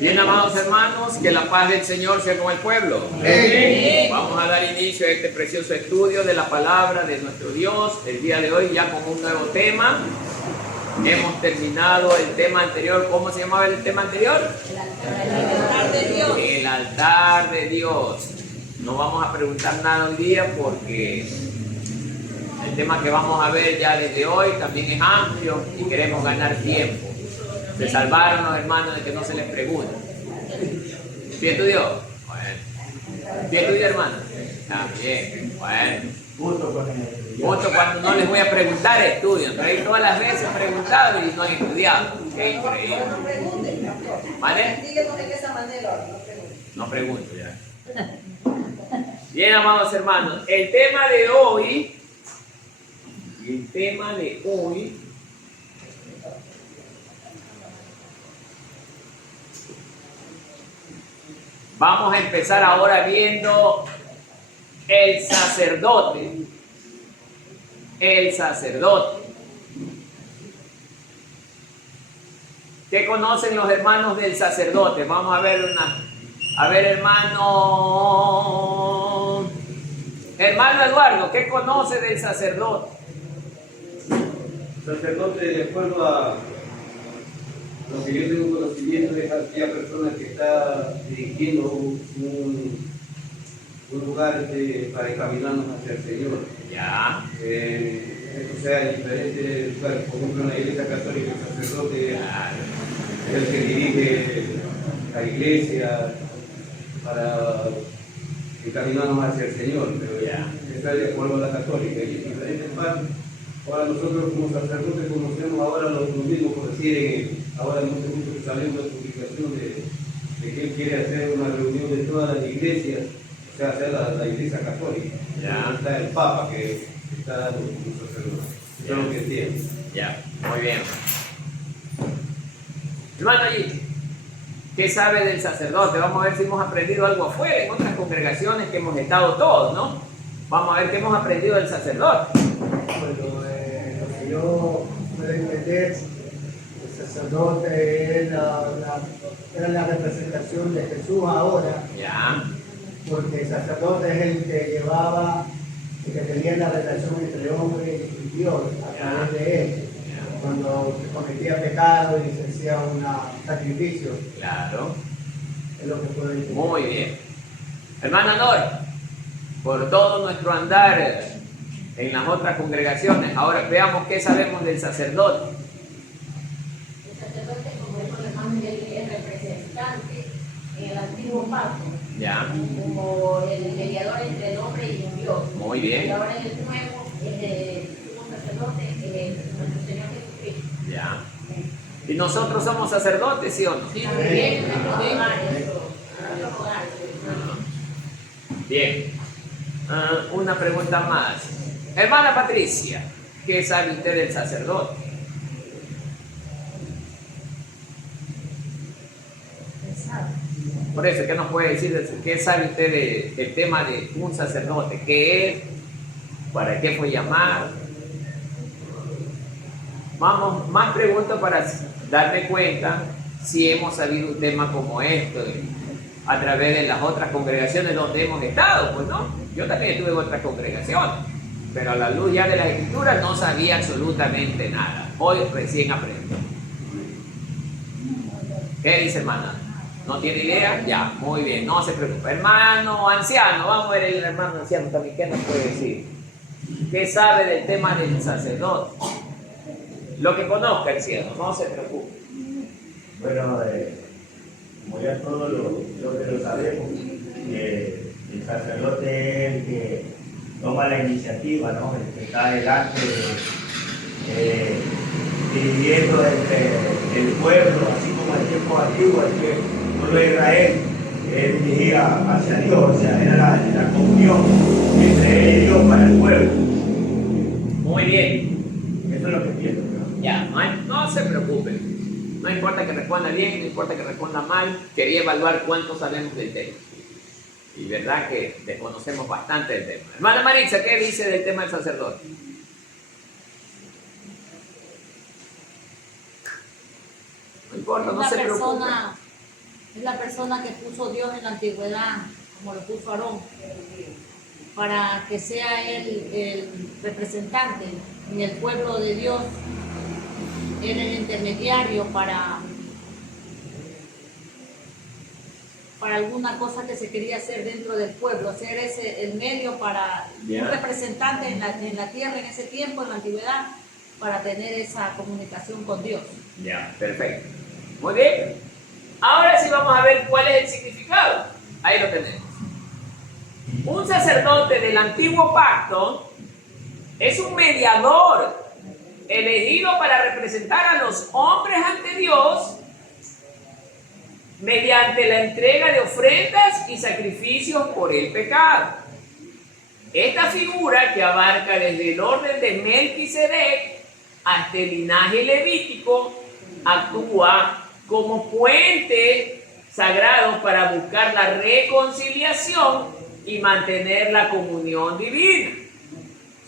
Bien, amados hermanos, que la paz del Señor sea con el pueblo. Amén. Vamos a dar inicio a este precioso estudio de la palabra de nuestro Dios. El día de hoy ya con un nuevo tema. Hemos terminado el tema anterior. ¿Cómo se llamaba el tema anterior? El altar de Dios. El altar de Dios. No vamos a preguntar nada hoy día porque el tema que vamos a ver ya desde hoy también es amplio y queremos ganar tiempo. Se salvaron los hermanos de que no se les pregunte. ¿Sí estudió? Bueno. ¿Sí estudió, hermano? También. Bueno. Justo cuando no les voy a preguntar, estudian. Pero ahí todas las veces han preguntado y no han estudiado. Qué increíble. ¿Vale? No pregunto ya. Bien, amados hermanos. El tema de hoy vamos a empezar ahora viendo el sacerdote. El sacerdote. ¿Qué conocen los hermanos del sacerdote? Vamos a ver hermano Eduardo, ¿qué conoce del sacerdote? Sacerdote, de acuerdo a lo que yo tengo conocimiento, es aquella persona que está dirigiendo un lugar para encaminarnos hacia el Señor. Ya. Esto sea en diferentes lugares. Por ejemplo, en la Iglesia Católica, el sacerdote es el que dirige la iglesia para encaminarnos hacia el Señor. Pero está de acuerdo a la católica. Y en diferentes partes. Ahora nosotros como sacerdotes conocemos ahora lo mismo, por decir, ahora hemos visto que salió una publicación de que él quiere hacer una reunión de todas las iglesias, o sea, hacer la iglesia católica. Ya. Está el Papa que está dando un sacerdote. Eso es lo que entiendo. Ya, muy bien. Hermano allí, ¿qué sabe del sacerdote? Vamos a ver si hemos aprendido algo afuera, en otras congregaciones que hemos estado todos, ¿no? Vamos a ver qué hemos aprendido del sacerdote. Bueno, lo que yo puedo entender, el sacerdote era la representación de Jesús ahora, Ya. porque el sacerdote es el que llevaba, el que tenía la relación entre hombre y Dios a través de él, cuando se cometía pecado y se hacía un sacrificio. Claro. Es lo que puedo entender. Muy bien. Hermana Nora, por todo nuestro andar en las otras congregaciones, ahora veamos qué sabemos del sacerdote. El sacerdote, como dijo el hermano, es representante en el antiguo pacto, Ya. como el mediador entre el hombre y Dios. Muy bien. Y ahora en el nuevo, el sumo sacerdote, nuestro Señor Jesucristo. Ya. ¿Y nosotros somos sacerdotes, sí o no? Sí, también nuestros hogares. Bien. Una pregunta más. Hermana Patricia, ¿qué sabe usted del sacerdote? Por eso, ¿qué nos puede decir? ¿Qué sabe usted del tema de un sacerdote? ¿Qué es? ¿Para qué fue llamado? Vamos, más preguntas para darme cuenta si hemos sabido un tema como esto a través de las otras congregaciones donde hemos estado, pues no. Yo también estuve en otras congregaciones, pero a la luz ya de las escrituras no sabía absolutamente nada. Hoy recién aprendí. ¿Qué dice hermana? ¿No tiene idea? Ya, muy bien, no se preocupe. Hermano anciano, vamos a ver el hermano anciano también, ¿qué nos puede decir? ¿Qué sabe del tema del sacerdote? Lo que conozca el cielo, no se preocupe. Bueno, como ya todos lo sabemos, el sacerdote es el que toma la iniciativa, ¿no? El que está delante, dirigiendo el pueblo, así como el tiempo antiguo, el pueblo de Israel dirigía hacia Dios, o sea, era la comunión entre él y Dios para el pueblo. Muy bien. Eso es lo que entiendo, ¿no? Ya, no se preocupe. No importa que responda bien, no importa que responda mal. Quería evaluar cuánto sabemos del tema. Y verdad que desconocemos bastante del tema. Hermana Maritza, ¿qué dice del tema del sacerdote? No importa, no se preocupe. Es la persona que puso Dios en la antigüedad, como lo puso Aarón, para que sea él el representante en el pueblo de Dios. Él el intermediario para alguna cosa que se quería hacer dentro del pueblo, hacer ese el medio para un representante en la tierra en ese tiempo, en la antigüedad, para tener esa comunicación con Dios. Ya, perfecto. Muy bien. Ahora sí vamos a ver cuál es el significado. Ahí lo tenemos. Un sacerdote del antiguo pacto es un mediador elegido para representar a los hombres ante Dios mediante la entrega de ofrendas y sacrificios por el pecado. Esta figura, que abarca desde el orden de Melquisedec hasta el linaje levítico, actúa como puente sagrado para buscar la reconciliación y mantener la comunión divina.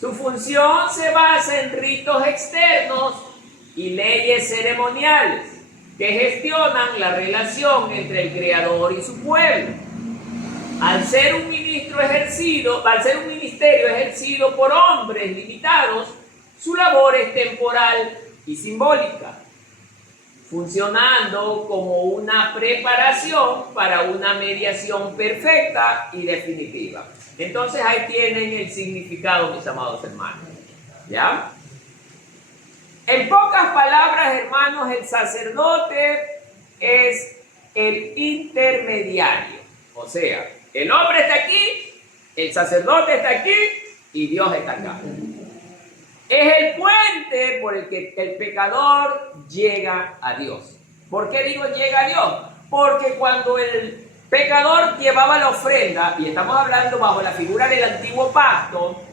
Su función se basa en ritos externos y leyes ceremoniales que gestionan la relación entre el Creador y su pueblo. Al ser un ministerio ejercido por hombres limitados, su labor es temporal y simbólica, funcionando como una preparación para una mediación perfecta y definitiva. Entonces ahí tienen el significado, mis amados hermanos. ¿Ya? En pocas palabras, hermanos, el sacerdote es el intermediario. O sea, el hombre está aquí, el sacerdote está aquí y Dios está acá. Es el puente por el que el pecador llega a Dios. ¿Por qué digo llega a Dios? Porque cuando el pecador llevaba la ofrenda, y estamos hablando bajo la figura del antiguo pacto,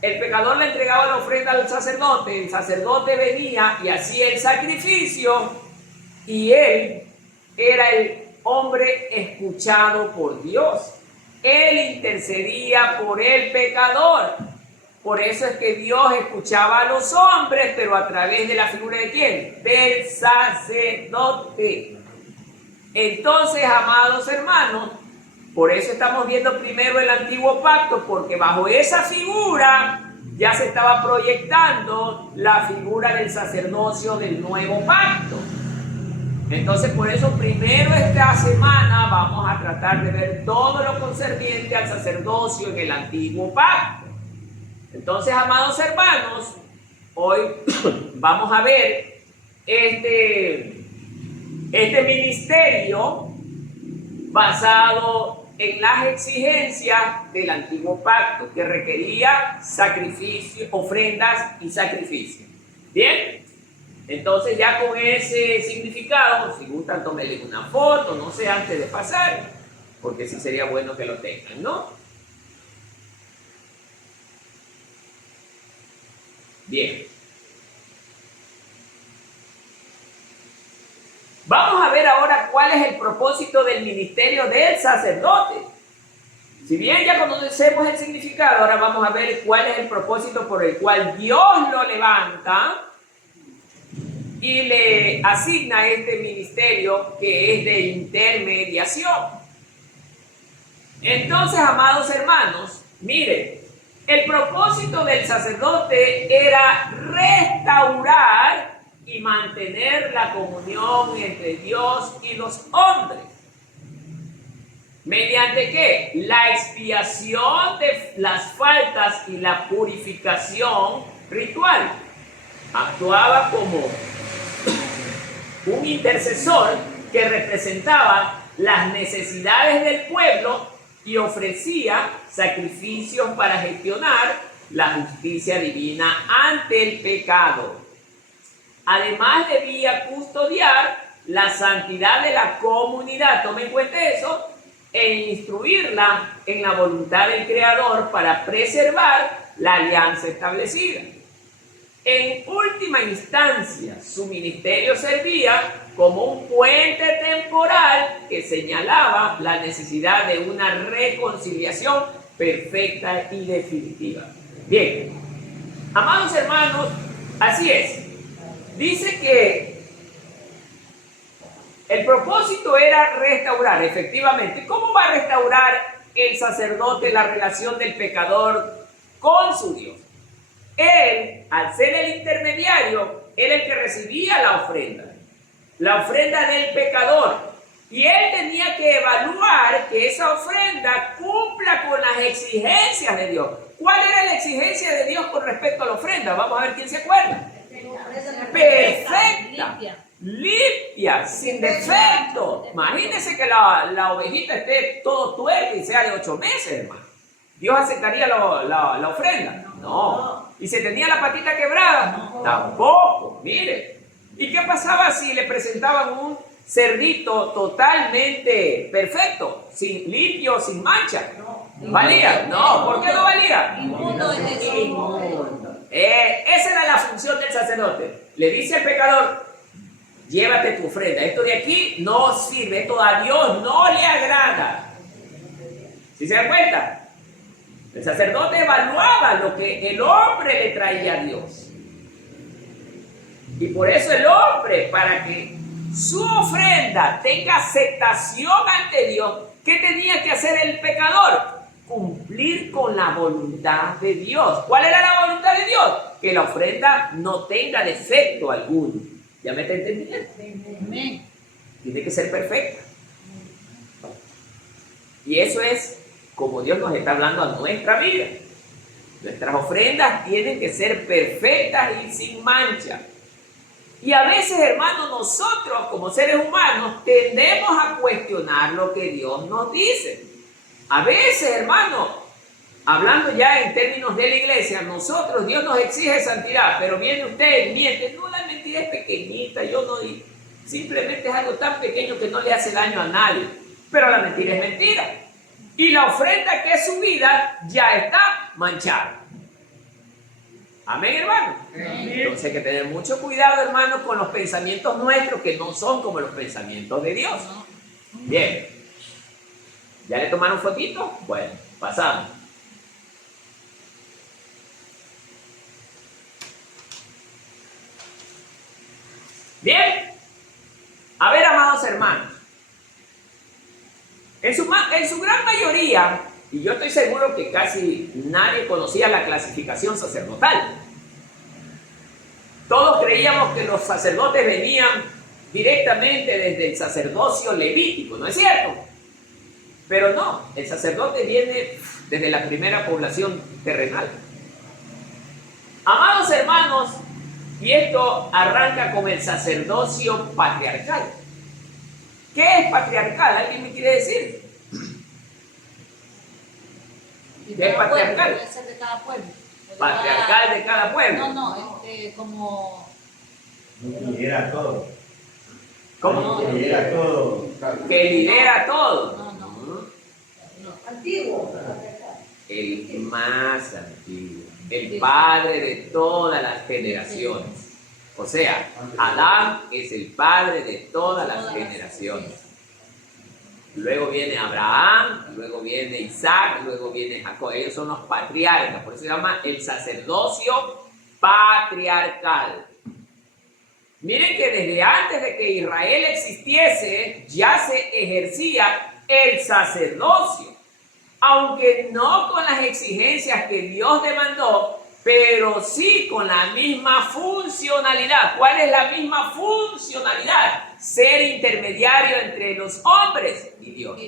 el pecador le entregaba la ofrenda al sacerdote, el sacerdote venía y hacía el sacrificio, y él era el hombre escuchado por Dios. Él intercedía por el pecador. Por eso es que Dios escuchaba a los hombres, pero a través de la figura de ¿quién? Del sacerdote. Entonces, amados hermanos, por eso estamos viendo primero el antiguo pacto, porque bajo esa figura ya se estaba proyectando la figura del sacerdocio del nuevo pacto. Entonces, por eso primero esta semana vamos a tratar de ver todo lo concerniente al sacerdocio en el antiguo pacto. Entonces, amados hermanos, hoy vamos a ver este ministerio basado en las exigencias del antiguo pacto, que requería sacrificio, ofrendas y sacrificios. Bien, entonces ya con ese significado, si gustan tómenle una foto, no sé, antes de pasar, porque sí sería bueno que lo tengan, ¿no? Bien. Vamos a ver ahora cuál es el propósito del ministerio del sacerdote. Si bien ya conocemos el significado, ahora vamos a ver cuál es el propósito por el cual Dios lo levanta y le asigna este ministerio, que es de intermediación. Entonces, amados hermanos, miren, el propósito del sacerdote era restaurar y mantener la comunión entre Dios y los hombres. ¿Mediante qué? La expiación de las faltas y la purificación ritual. Actuaba como un intercesor que representaba las necesidades del pueblo y ofrecía sacrificios para gestionar la justicia divina ante el pecado. Además, debía custodiar la santidad de la comunidad, tome en cuenta eso, e instruirla en la voluntad del Creador para preservar la alianza establecida. En última instancia, su ministerio servía como un puente temporal que señalaba la necesidad de una reconciliación perfecta y definitiva. Bien, amados hermanos, así es. Dice que El propósito era restaurar, efectivamente. ¿Cómo va a restaurar el sacerdote la relación del pecador con su Dios? Él, al ser el intermediario, era el que recibía la ofrenda del pecador. Y él tenía que evaluar que esa ofrenda cumpla con las exigencias de Dios. ¿Cuál era la exigencia de Dios con respecto a la ofrenda? Vamos a ver quién se acuerda. Perfecta, limpia, sin defecto. Imagínense que la ovejita esté todo tuerta y sea de 8 meses, hermano. ¿Dios aceptaría la ofrenda? No. ¿Y si tenía la patita quebrada? No. Tampoco. Mire. ¿Y qué pasaba si le presentaban un cerdito totalmente perfecto, limpio, sin mancha? ¿Valía? No. ¿Por qué no valía? Inmundo es eso. Esa era la función del sacerdote. Le dice al pecador: llévate tu ofrenda. Esto de aquí no sirve. Esto a Dios no le agrada. ¿Sí se dan cuenta? El sacerdote evaluaba lo que el hombre le traía a Dios. Y por eso el hombre, para que su ofrenda tenga aceptación ante Dios, ¿qué tenía que hacer el pecador? Cumplir con la voluntad de Dios. ¿Cuál era la voluntad de Dios? Que la ofrenda no tenga defecto alguno. ¿Ya me está entendiendo? Amén. Tiene que ser perfecta. Y eso es como Dios nos está hablando a nuestra vida. Nuestras ofrendas tienen que ser perfectas y sin mancha. Y a veces, hermanos, nosotros como seres humanos tendemos a cuestionar lo que Dios nos dice. A veces, hermanos, hablando ya en términos de la iglesia, nosotros, Dios nos exige santidad, pero viene usted y miente: no, la mentira es pequeñita, yo no, simplemente es algo tan pequeño que no le hace daño a nadie. Pero la mentira es mentira. Y la ofrenda que es su vida ya está manchada. Amén, hermano. Entonces hay que tener mucho cuidado, hermano, con los pensamientos nuestros, que no son como los pensamientos de Dios. Bien. ¿Ya le tomaron fotito? Bueno, pasamos. Bien. A ver, amados hermanos. En su gran mayoría, y yo estoy seguro que casi nadie conocía la clasificación sacerdotal. Todos creíamos que los sacerdotes venían directamente desde el sacerdocio levítico, ¿no es cierto? Pero no, el sacerdote viene desde la primera población terrenal. Amados hermanos, y esto arranca con el sacerdocio patriarcal. ¿Qué es patriarcal? ¿Alguien me quiere decir? ¿Qué es patriarcal? Puede ser de cada pueblo. Patriarcal de cada pueblo. No, como... Que lidera todo. ¿Cómo? Que lidera todo. Que lidera todo. No. Antiguo. El más antiguo. El padre de todas las generaciones. O sea, Adán es el padre de todas las generaciones. Luego viene Abraham, luego viene Isaac, luego viene Jacob. Ellos son los patriarcas, por eso se llama el sacerdocio patriarcal. Miren que desde antes de que Israel existiese, ya se ejercía el sacerdocio. Aunque no con las exigencias que Dios demandó, pero sí con la misma funcionalidad. ¿Cuál es la misma funcionalidad? Ser intermediario entre los hombres y Dios.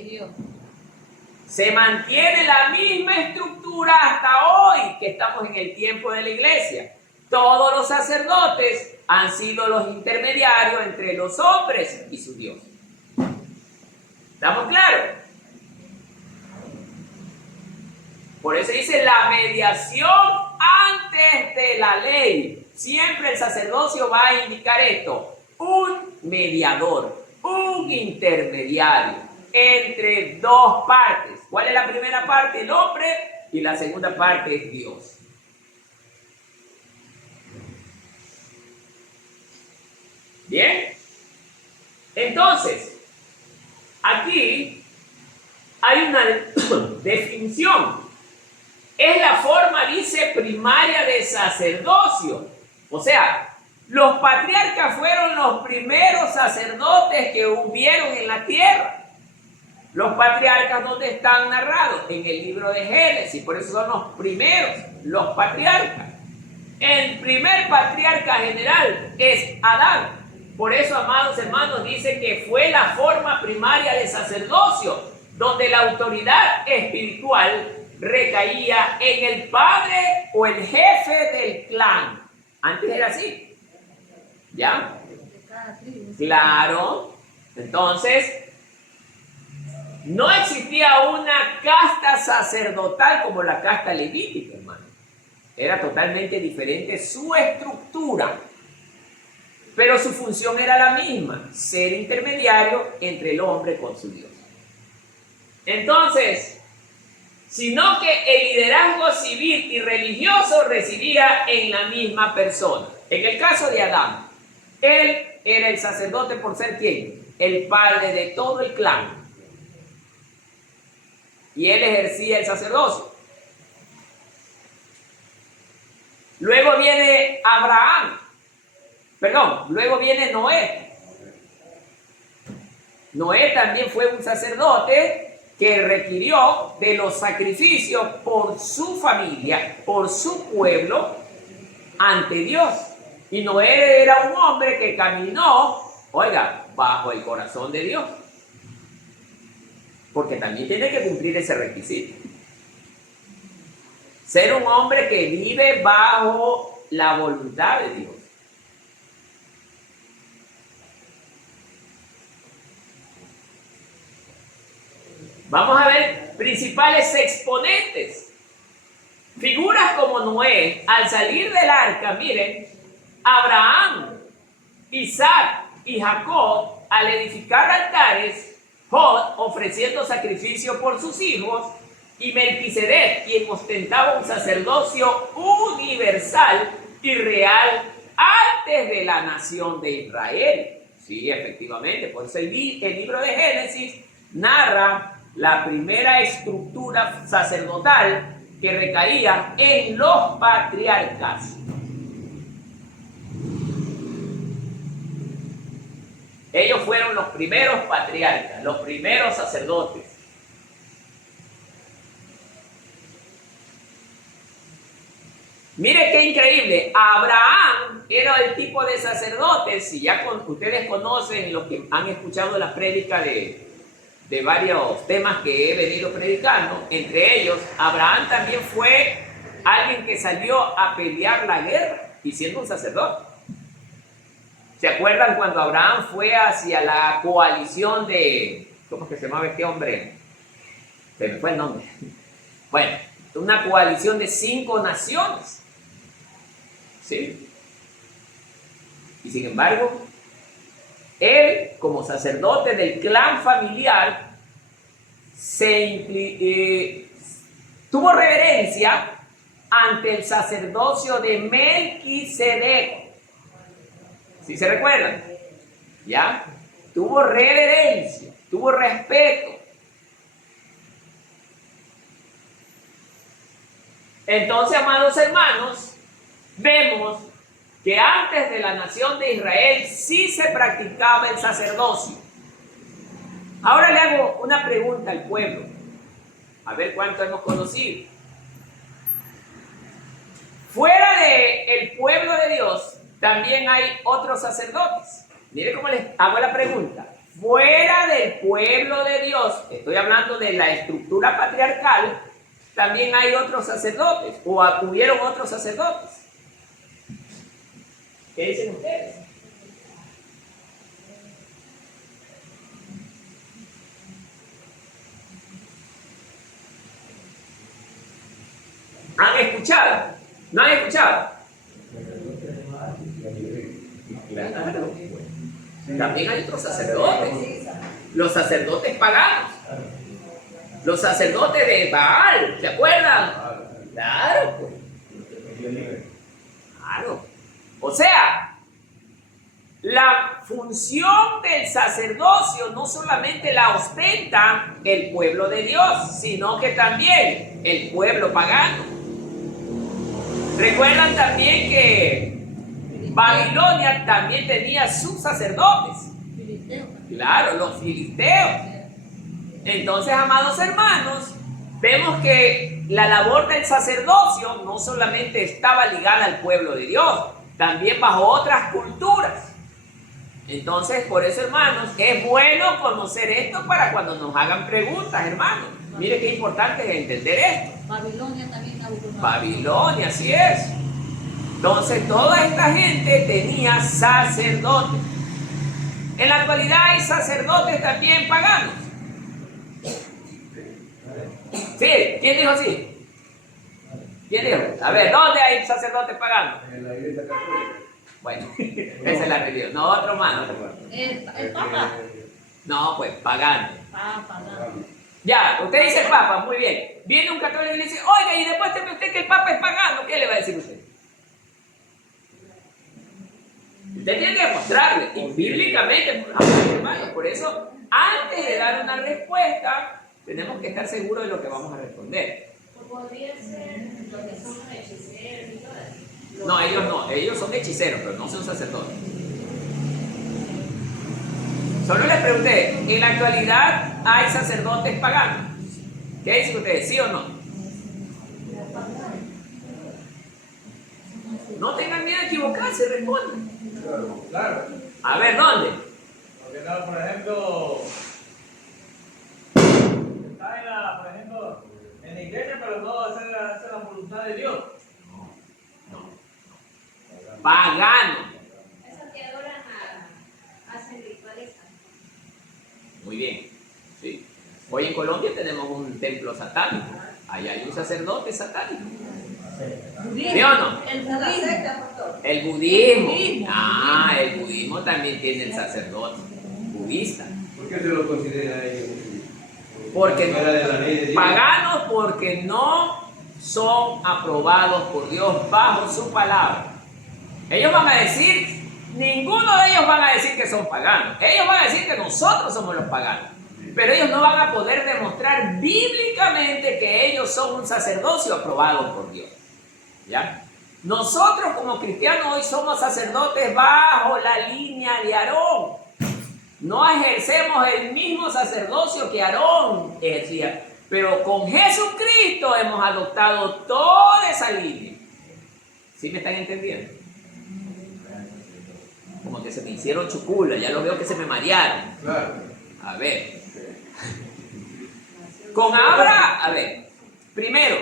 Se mantiene la misma estructura hasta hoy que estamos en el tiempo de la iglesia. Todos los sacerdotes han sido los intermediarios entre los hombres y su Dios. ¿Estamos claros? Por eso dice la mediación antes de la ley. Siempre el sacerdocio va a indicar esto: un mediador, un intermediario entre dos partes. ¿Cuál es la primera parte? El hombre, y la segunda parte es Dios. Bien. Entonces, aquí hay una definición. Es la forma, dice, primaria de sacerdocio. O sea, Los patriarcas fueron los primeros sacerdotes que hubieron en la tierra. Los patriarcas, ¿dónde están narrados? En el libro de Génesis, por eso son los primeros, los patriarcas. El primer patriarca general es Adán. Por eso, amados hermanos, dice que fue la forma primaria de sacerdocio, donde la autoridad espiritual recaía en el padre o el jefe del clan. Antes era así. ¿Ya? Claro. Entonces, no existía una casta sacerdotal como la casta levítica, hermano. Era totalmente diferente su estructura. Pero su función era la misma, ser intermediario entre el hombre con su Dios. Entonces, sino que el liderazgo civil y religioso residía en la misma persona. En el caso de Adán, él era el sacerdote por ser ¿quién? El padre de todo el clan. Y él ejercía el sacerdocio. Luego viene luego viene Noé. Noé también fue un sacerdote que requirió de los sacrificios por su familia, por su pueblo, ante Dios. Y Noé era un hombre que caminó, oiga, bajo el corazón de Dios. Porque también tiene que cumplir ese requisito. Ser un hombre que vive bajo la voluntad de Dios. Vamos a ver principales exponentes. Figuras como Noé, al salir del arca, miren, Abraham, Isaac y Jacob, al edificar altares, Jod ofreciendo sacrificio por sus hijos, y Melquisedec, quien ostentaba un sacerdocio universal y real antes de la nación de Israel. Sí, efectivamente, por eso el libro de Génesis narra la primera estructura sacerdotal que recaía en los patriarcas. Ellos fueron los primeros patriarcas, los primeros sacerdotes. Mire qué increíble, Abraham era el tipo de sacerdote, si ya ustedes conocen, los que han escuchado la prédica de varios temas que he venido predicando, entre ellos, Abraham también fue alguien que salió a pelear la guerra y siendo un sacerdote. ¿Se acuerdan cuando Abraham fue hacia la coalición de, ¿cómo es que se llamaba este hombre? Se me fue el nombre. Bueno, una coalición de 5 naciones. ¿Sí? Y sin embargo, él, como sacerdote del clan familiar, tuvo reverencia ante el sacerdocio de Melquisedec. ¿Sí se recuerdan? ¿Ya? Tuvo reverencia, tuvo respeto. Entonces, amados hermanos, vemos que antes de la nación de Israel sí se practicaba el sacerdocio. Ahora le hago una pregunta al pueblo, a ver cuánto hemos conocido. Fuera del pueblo de Dios, también hay otros sacerdotes. Mire cómo les hago la pregunta. Fuera del pueblo de Dios, estoy hablando de la estructura patriarcal, también hay otros sacerdotes, o hubieron otros sacerdotes. ¿Qué dicen ustedes? ¿Han escuchado? ¿No han escuchado? Claro. También hay otros sacerdotes. Los sacerdotes paganos. Los sacerdotes de Baal, ¿se acuerdan? Claro, pues. Claro. O sea, la función del sacerdocio no solamente la ostenta el pueblo de Dios, sino que también el pueblo pagano. Recuerdan también que Babilonia también tenía sus sacerdotes. Filisteo. Claro, los filisteos. Entonces, amados hermanos, vemos que la labor del sacerdocio no solamente estaba ligada al pueblo de Dios, también bajo otras culturas. Entonces, por eso, hermanos, es bueno conocer esto para cuando nos hagan preguntas, hermanos. Mire qué importante es entender esto. Babilonia también, Nabucodonosor. Babilonia, así es. Entonces, toda esta gente tenía sacerdotes. En la actualidad hay sacerdotes también paganos. Sí, ¿quién dijo sí? ¿Quién dijo? A ver, ¿dónde hay sacerdotes paganos? En la iglesia católica. Bueno, esa es la religión. No, otro más. El Papa. No, pues, pagano. Papa, no. Ya, usted dice el Papa, muy bien. Viene un católico y le dice, oiga, y después teme usted que el Papa es pagano, ¿qué le va a decir usted? Usted tiene que demostrarle, y bíblicamente, hermanos, por eso, antes de dar una respuesta, tenemos que estar seguros de lo que vamos a responder. Podría ser lo que son los hechiceros y todo eso. No, ellos no, ellos son hechiceros, pero no son sacerdotes. Solo les pregunté, ¿en la actualidad hay sacerdotes paganos? ¿Qué dicen ustedes, sí o no? No tengan miedo de equivocarse, respondan. Claro. A ver, ¿dónde? Porque no, por ejemplo, está en la iglesia, pero no hacer la voluntad de Dios. Pagano. Esos que adoran hacen rituales. Muy bien. Sí. Hoy en Colombia tenemos un templo satánico. Allá hay un sacerdote satánico. ¿Sí o no? El La budismo. secta, pastor. El budismo. budismo. Ah, el budismo también tiene el sacerdote budista. ¿Por qué se lo considera a ellos? Porque Fuera de la ley de Dios. paganos porque no son aprobados por Dios bajo su palabra. Ellos van a decir, ninguno de ellos van a decir que son paganos. Ellos van a decir que nosotros somos los paganos. Pero ellos no van a poder demostrar bíblicamente que ellos son un sacerdocio aprobado por Dios. ¿Ya? Nosotros como cristianos hoy somos sacerdotes bajo la línea de Aarón. No ejercemos el mismo sacerdocio que Aarón ejercía, pero con Jesucristo hemos adoptado toda esa línea. ¿Sí me están entendiendo? Como que se me hicieron chucula, ya lo veo que se me marearon. Claro. A ver. Con Abraham, a ver, primero,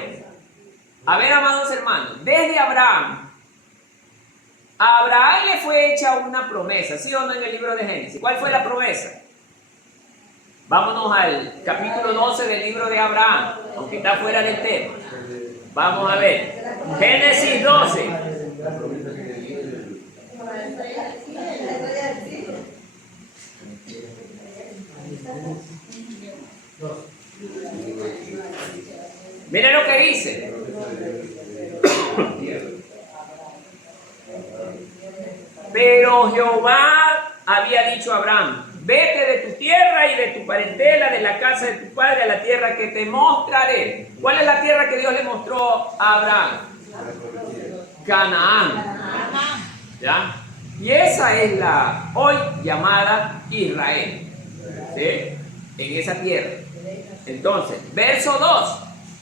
a ver, amados hermanos, desde Abraham, a Abraham le fue hecha una promesa, ¿sí o no, en el libro de Génesis? ¿Cuál fue la promesa? Vámonos al capítulo 12 del libro de Abraham, aunque está fuera del tema. Vamos a ver, Génesis 12. La promesa que le dio el- Miren lo que dice. Pero Jehová había dicho a Abraham, vete de tu tierra y de tu parentela, de la casa de tu padre, a la tierra que te mostraré. ¿Cuál es la tierra que Dios le mostró a Abraham? Canaán. ¿Ya? Y esa es la hoy llamada Israel. ¿Sí? En esa tierra. Entonces, verso 2.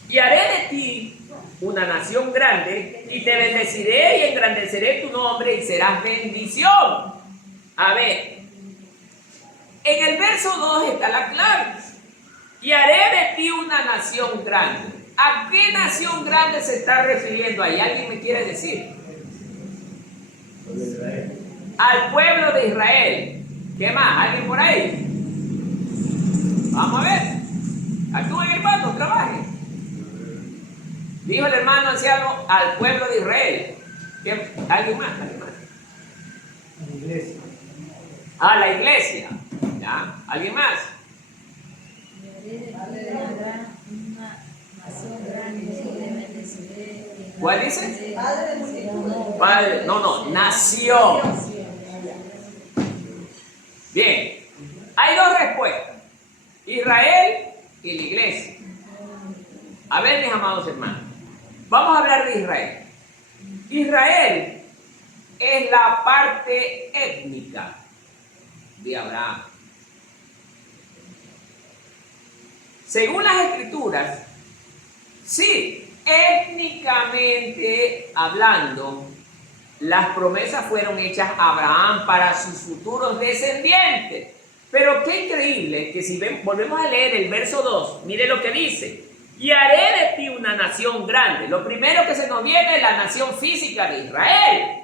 Y haré de ti una nación grande, y te bendeciré y engrandeceré tu nombre y serás bendición. A ver, en el verso 2 está la clave. Y haré de ti una nación grande. ¿A qué nación grande se está refiriendo ahí? ¿Alguien me quiere decir? Al pueblo de Israel. ¿Qué más? ¿Alguien por ahí? Vamos a ver. Actúen, hermanos, trabajen. Dijo el hermano anciano al pueblo de Israel. ¿Alguien más? ¿Alguien más? La iglesia. A la iglesia. ¿Ya? ¿Alguien más? ¿Cuál dice? Padre, no, nación. Bien, hay dos respuestas. Israel y la iglesia. A ver, mis amados hermanos, vamos a hablar de Israel. Israel es la parte étnica de Abraham. Según las Escrituras, sí, étnicamente hablando, las promesas fueron hechas a Abraham para sus futuros descendientes. Pero qué increíble que si volvemos a leer el verso 2, mire lo que dice: y haré de ti una nación grande. Lo primero que se nos viene es la nación física de Israel.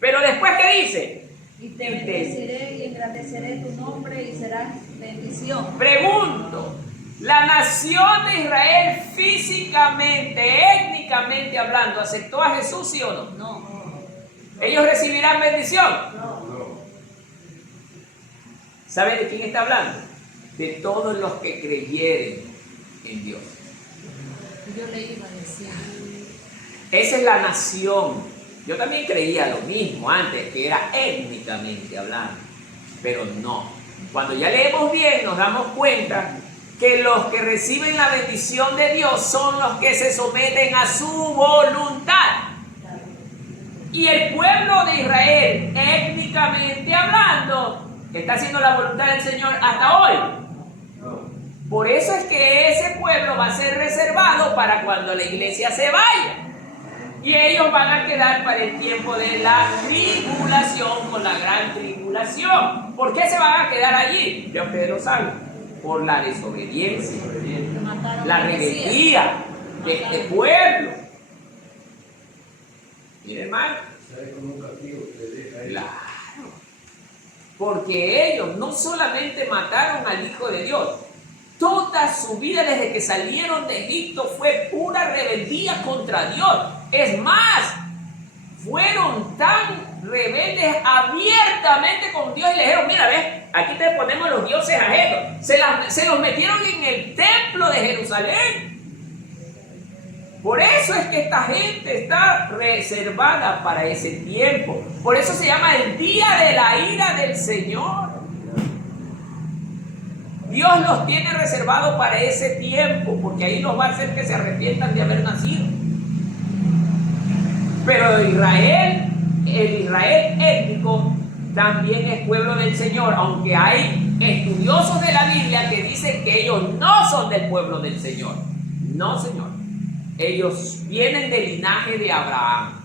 Pero después, ¿qué dice? Y te bendeciré y engrandeceré tu nombre y serás bendición. Pregunto, ¿la nación de Israel físicamente, étnicamente hablando, aceptó a Jesús, sí o no? No. ¿Ellos recibirán bendición? No. ¿Sabe de quién está hablando? De todos los que creyeren en Dios. Yo le iba a decir. Esa es la nación. Yo también creía lo mismo antes, que era étnicamente hablando, pero no. Cuando ya leemos bien nos damos cuenta que los que reciben la bendición de Dios son los que se someten a su voluntad. Y el pueblo de Israel, étnicamente hablando, está haciendo la voluntad del Señor hasta hoy. Por eso es que ese pueblo va a ser reservado para cuando la iglesia se vaya. Y ellos van a quedar para el tiempo de la tribulación, con la gran tribulación. ¿Por qué se van a quedar allí? Ya ustedes lo saben. Por la desobediencia, la rebeldía de este pueblo. Mire, hermano. Claro. Porque ellos no solamente mataron al Hijo de Dios, toda su vida desde que salieron de Egipto fue pura rebeldía contra Dios. Es más, fueron tan rebeldes abiertamente con Dios y le dijeron: mira, ves, aquí te ponemos los dioses ajenos. Se los metieron en el templo de Jerusalén. Por eso es que esta gente está reservada para ese tiempo. Por eso se llama el día de la ira del Señor. Dios los tiene reservados para ese tiempo, porque ahí los va a hacer que se arrepientan de haber nacido. Pero Israel, el Israel étnico, también es pueblo del Señor, aunque hay estudiosos de la Biblia que dicen que ellos no son del pueblo del Señor. No, Señor. Ellos vienen del linaje de Abraham.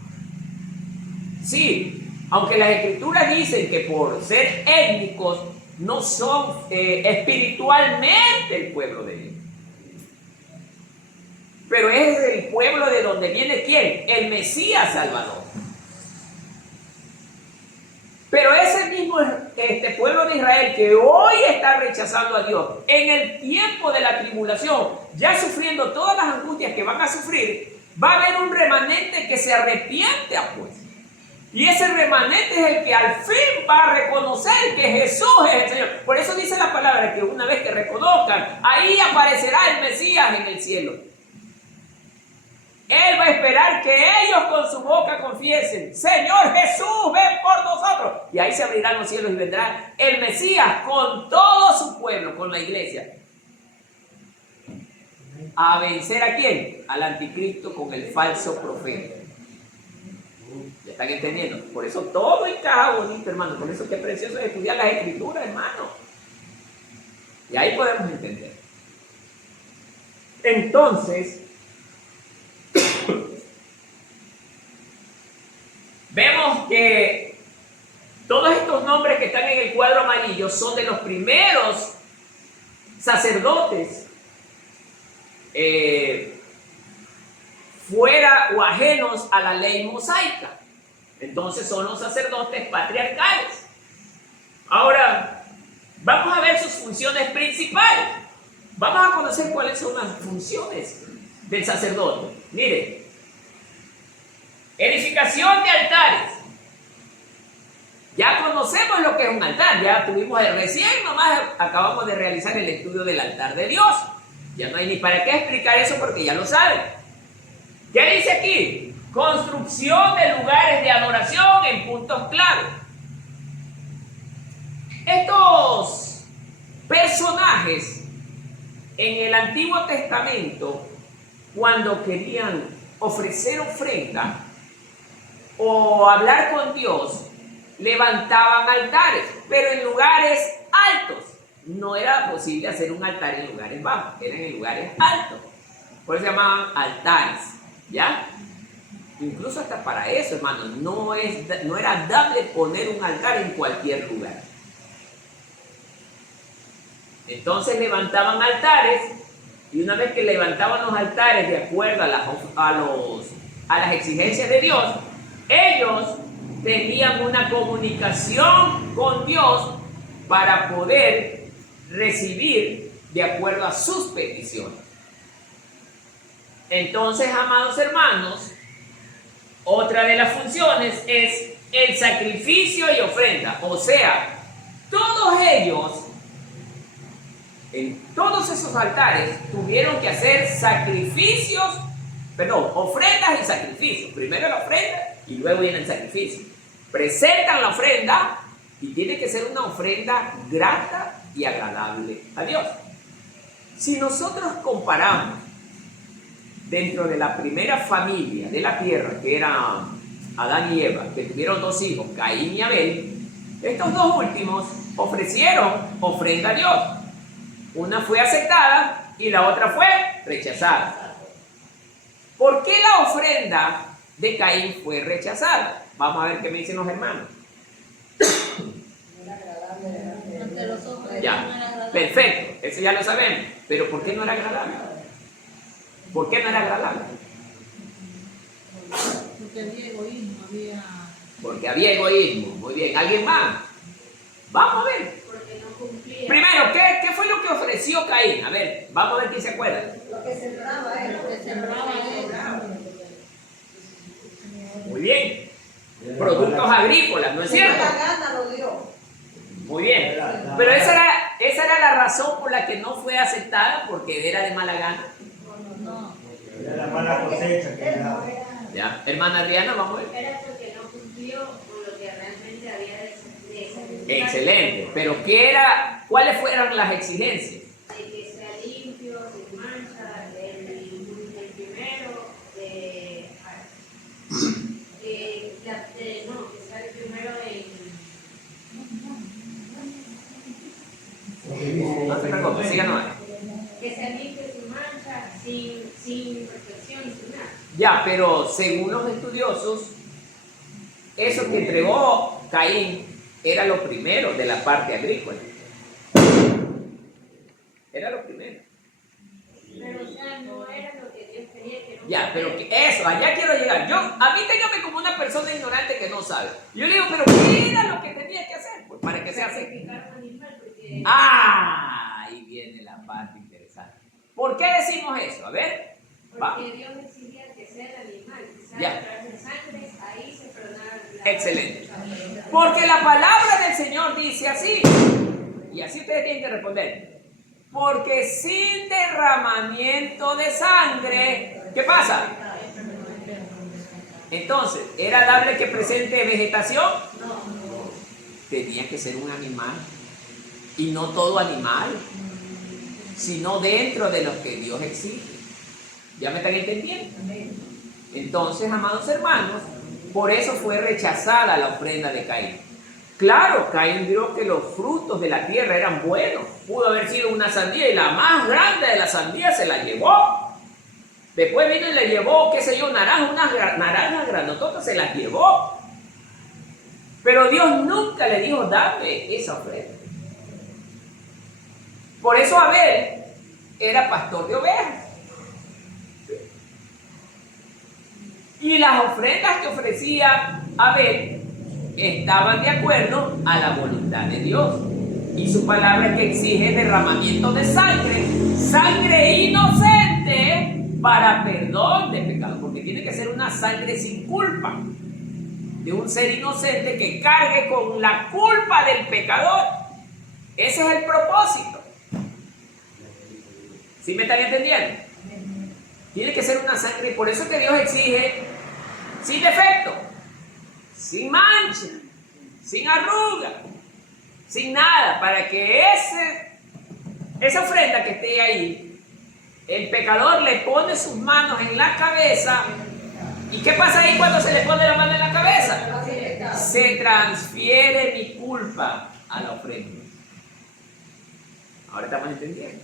Sí, aunque las Escrituras dicen que por ser étnicos no son espiritualmente el pueblo de Dios. Pero es el pueblo de donde viene ¿quién? El Mesías Salvador. Pero ese mismo pueblo de Israel que hoy está rechazando a Dios, en el tiempo de la tribulación, ya sufriendo todas las angustias que van a sufrir, va a haber un remanente que se arrepiente, pues. Y ese remanente es el que al fin va a reconocer que Jesús es el Señor. Por eso dice la palabra que una vez que reconozcan, ahí aparecerá el Mesías en el cielo. Él va a esperar que ellos con su boca confiesen: Señor Jesús, ven por nosotros. Y ahí se abrirán los cielos y vendrá el Mesías con todo su pueblo, con la iglesia. ¿A vencer a quién? Al anticristo con el falso profeta. ¿Ya están entendiendo? Por eso todo encaja bonito, hermano. Por eso qué precioso es estudiar las Escrituras, hermano. Y ahí podemos entender. Entonces, vemos que todos estos nombres que están en el cuadro amarillo son de los primeros sacerdotes fuera o ajenos a la ley mosaica. Entonces son los sacerdotes patriarcales. Ahora, vamos a ver sus funciones principales. Vamos a conocer cuáles son las funciones del sacerdote. Mire, edificación de altares. Ya conocemos lo que es un altar. Ya tuvimos recién nomás acabamos de realizar el estudio del altar de Dios. Ya no hay ni para qué explicar eso porque ya lo saben. ¿Qué dice aquí? Construcción de lugares de adoración en puntos clave. Estos personajes en el Antiguo Testamento, cuando querían ofrecer ofrenda, o hablar con Dios, levantaban altares, pero en lugares altos. No era posible hacer un altar en lugares bajos, eran en lugares altos. Por eso se llamaban altares, ¿ya? Incluso hasta para eso, hermano, no era dable poner un altar en cualquier lugar. Entonces levantaban altares, y una vez que levantaban los altares de acuerdo a las exigencias de Dios, ellos tenían una comunicación con Dios para poder recibir de acuerdo a sus peticiones. Entonces, amados hermanos, otra de las funciones es el sacrificio y ofrenda. O sea, todos ellos, en todos esos altares, tuvieron que hacer ofrendas y sacrificios. Primero la ofrenda y luego viene el sacrificio. Presentan la ofrenda y tiene que ser una ofrenda grata y agradable a Dios. Si nosotros comparamos dentro de la primera familia de la tierra, que eran Adán y Eva, que tuvieron 2 hijos, Caín y Abel, estos 2 últimos ofrecieron ofrenda a Dios. Una fue aceptada y la otra fue rechazada. ¿Por qué la ofrenda de Caín fue rechazada? Vamos a ver qué me dicen los hermanos. Ante los ojos de Dios Ya, no era agradable. perfecto, eso ya lo sabemos. Pero ¿por qué no era agradable? ¿Por qué no era agradable? Porque había egoísmo, Porque había egoísmo. Muy bien, ¿alguien más? Vamos a ver. Porque no cumplía. Primero, ¿qué fue lo que ofreció Caín? A ver, vamos a ver quién se acuerda. Lo que sembraba él. lo que sembraba él. Muy bien. Productos agrícolas, ¿no es cierto? gana lo dio. Muy bien. Pero esa era la razón por la que no fue aceptada, porque era de mala gana. No, Era la mala cosecha que daba. ¿Ya? Hermana Adriana, vamos a ver. Era porque no cumplió con lo que realmente había de sacrificar. Excelente. Pero ¿cuáles fueron las exigencias? De que sea limpio, sin mancha, el primero, que sea el primero No se preocupe, síganos. que sea limpio, sin mancha, sin reflexión, sin nada. Ya, pero según los estudiosos, eso que entregó Caín era lo primero de la parte agrícola. Era lo primero. Pero o sea, no era lo que Dios quería que no. Ya, pero eso, allá quiero llegar. A mí téngame como una persona ignorante que no sabe. Yo le digo, pero ¿qué era lo que tenía que hacer? Pues para que sea así. Sacrificar un animal, porque Ahí viene la parte interesante. ¿Por qué decimos eso? A ver. Va. Porque Dios exigía que sea el animal, que sea Ya. a través de sangre, ahí se perdonaba el Excelente. Porque la palabra del Señor dice así, y así ustedes tienen que responder. Porque sin derramamiento de sangre, ¿qué pasa? Entonces, ¿era dable que presente vegetación? Tenía que ser un animal. Y no todo animal, sino dentro de lo que Dios exige. ¿Ya me están entendiendo? Entonces, amados hermanos, por eso fue rechazada la ofrenda de Caín. Claro, Caín vio que los frutos de la tierra eran buenos. Pudo haber sido una sandía y la más grande de las sandías se la llevó. Después vino y le llevó, qué sé yo, unas naranjas grandototas, se las llevó. Pero Dios nunca le dijo, dame esa ofrenda. Por eso Abel era pastor de ovejas. Y las ofrendas que ofrecía Abel estaban de acuerdo a la voluntad de Dios. Y su palabra que exige derramamiento de sangre inocente para perdón de pecado, porque tiene que ser una sangre sin culpa, de un ser inocente que cargue con la culpa del pecador. Ese es el propósito. ¿Sí me están entendiendo? Tiene que ser una sangre, y por eso es que Dios exige sin defecto, sin mancha, sin arruga, sin nada, para que esa ofrenda que esté ahí, el pecador le pone sus manos en la cabeza ¿Y qué pasa ahí cuando se le pone la mano en la cabeza? Se transfiere mi culpa a la ofrenda. Ahora estamos entendiendo.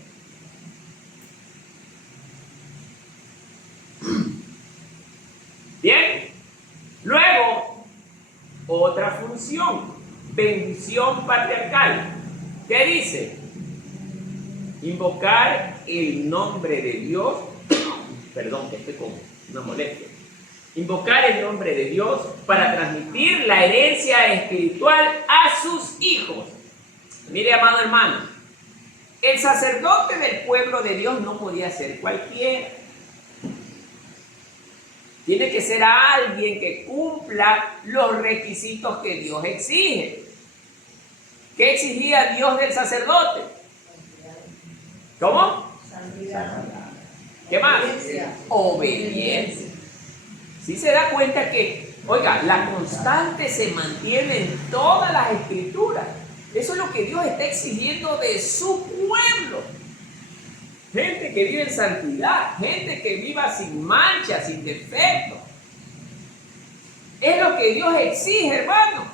Bien. Luego, otra función. Bendición patriarcal. ¿Qué dice? Invocar el nombre de Dios. Perdón, que estoy con una molestia. Invocar el nombre de Dios para transmitir la herencia espiritual a sus hijos. Mire, amado hermano, el sacerdote del pueblo de Dios no podía ser cualquiera. Tiene que ser alguien que cumpla los requisitos que Dios exige. ¿Qué exigía Dios del sacerdote? ¿Cómo? ¿Qué más? Obediencia. ¿Sí se da cuenta que, oiga, la constante se mantiene en todas las escrituras? Eso es lo que Dios está exigiendo de su pueblo. Gente que vive en santidad, gente que viva sin mancha, sin defecto. Es lo que Dios exige, hermano.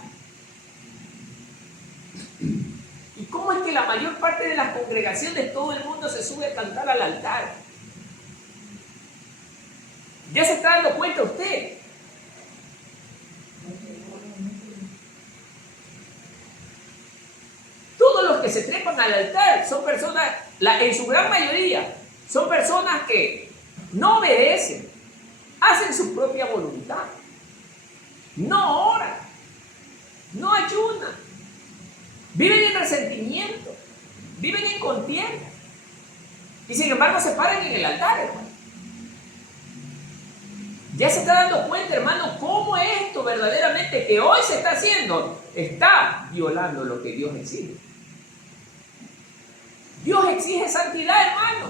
¿Y cómo es que la mayor parte de las congregaciones de todo el mundo se sube a cantar al altar? ¿Ya se está dando cuenta usted? Todos los que se trepan al altar son personas, en su gran mayoría, son personas que no obedecen, hacen su propia voluntad, no oran, no ayunan, viven en resentimiento, viven en contienda y sin embargo se paran en el altar, hermano. Ya se está dando cuenta, hermano, cómo esto verdaderamente que hoy se está haciendo está violando lo que Dios exige. Dios exige santidad, hermano.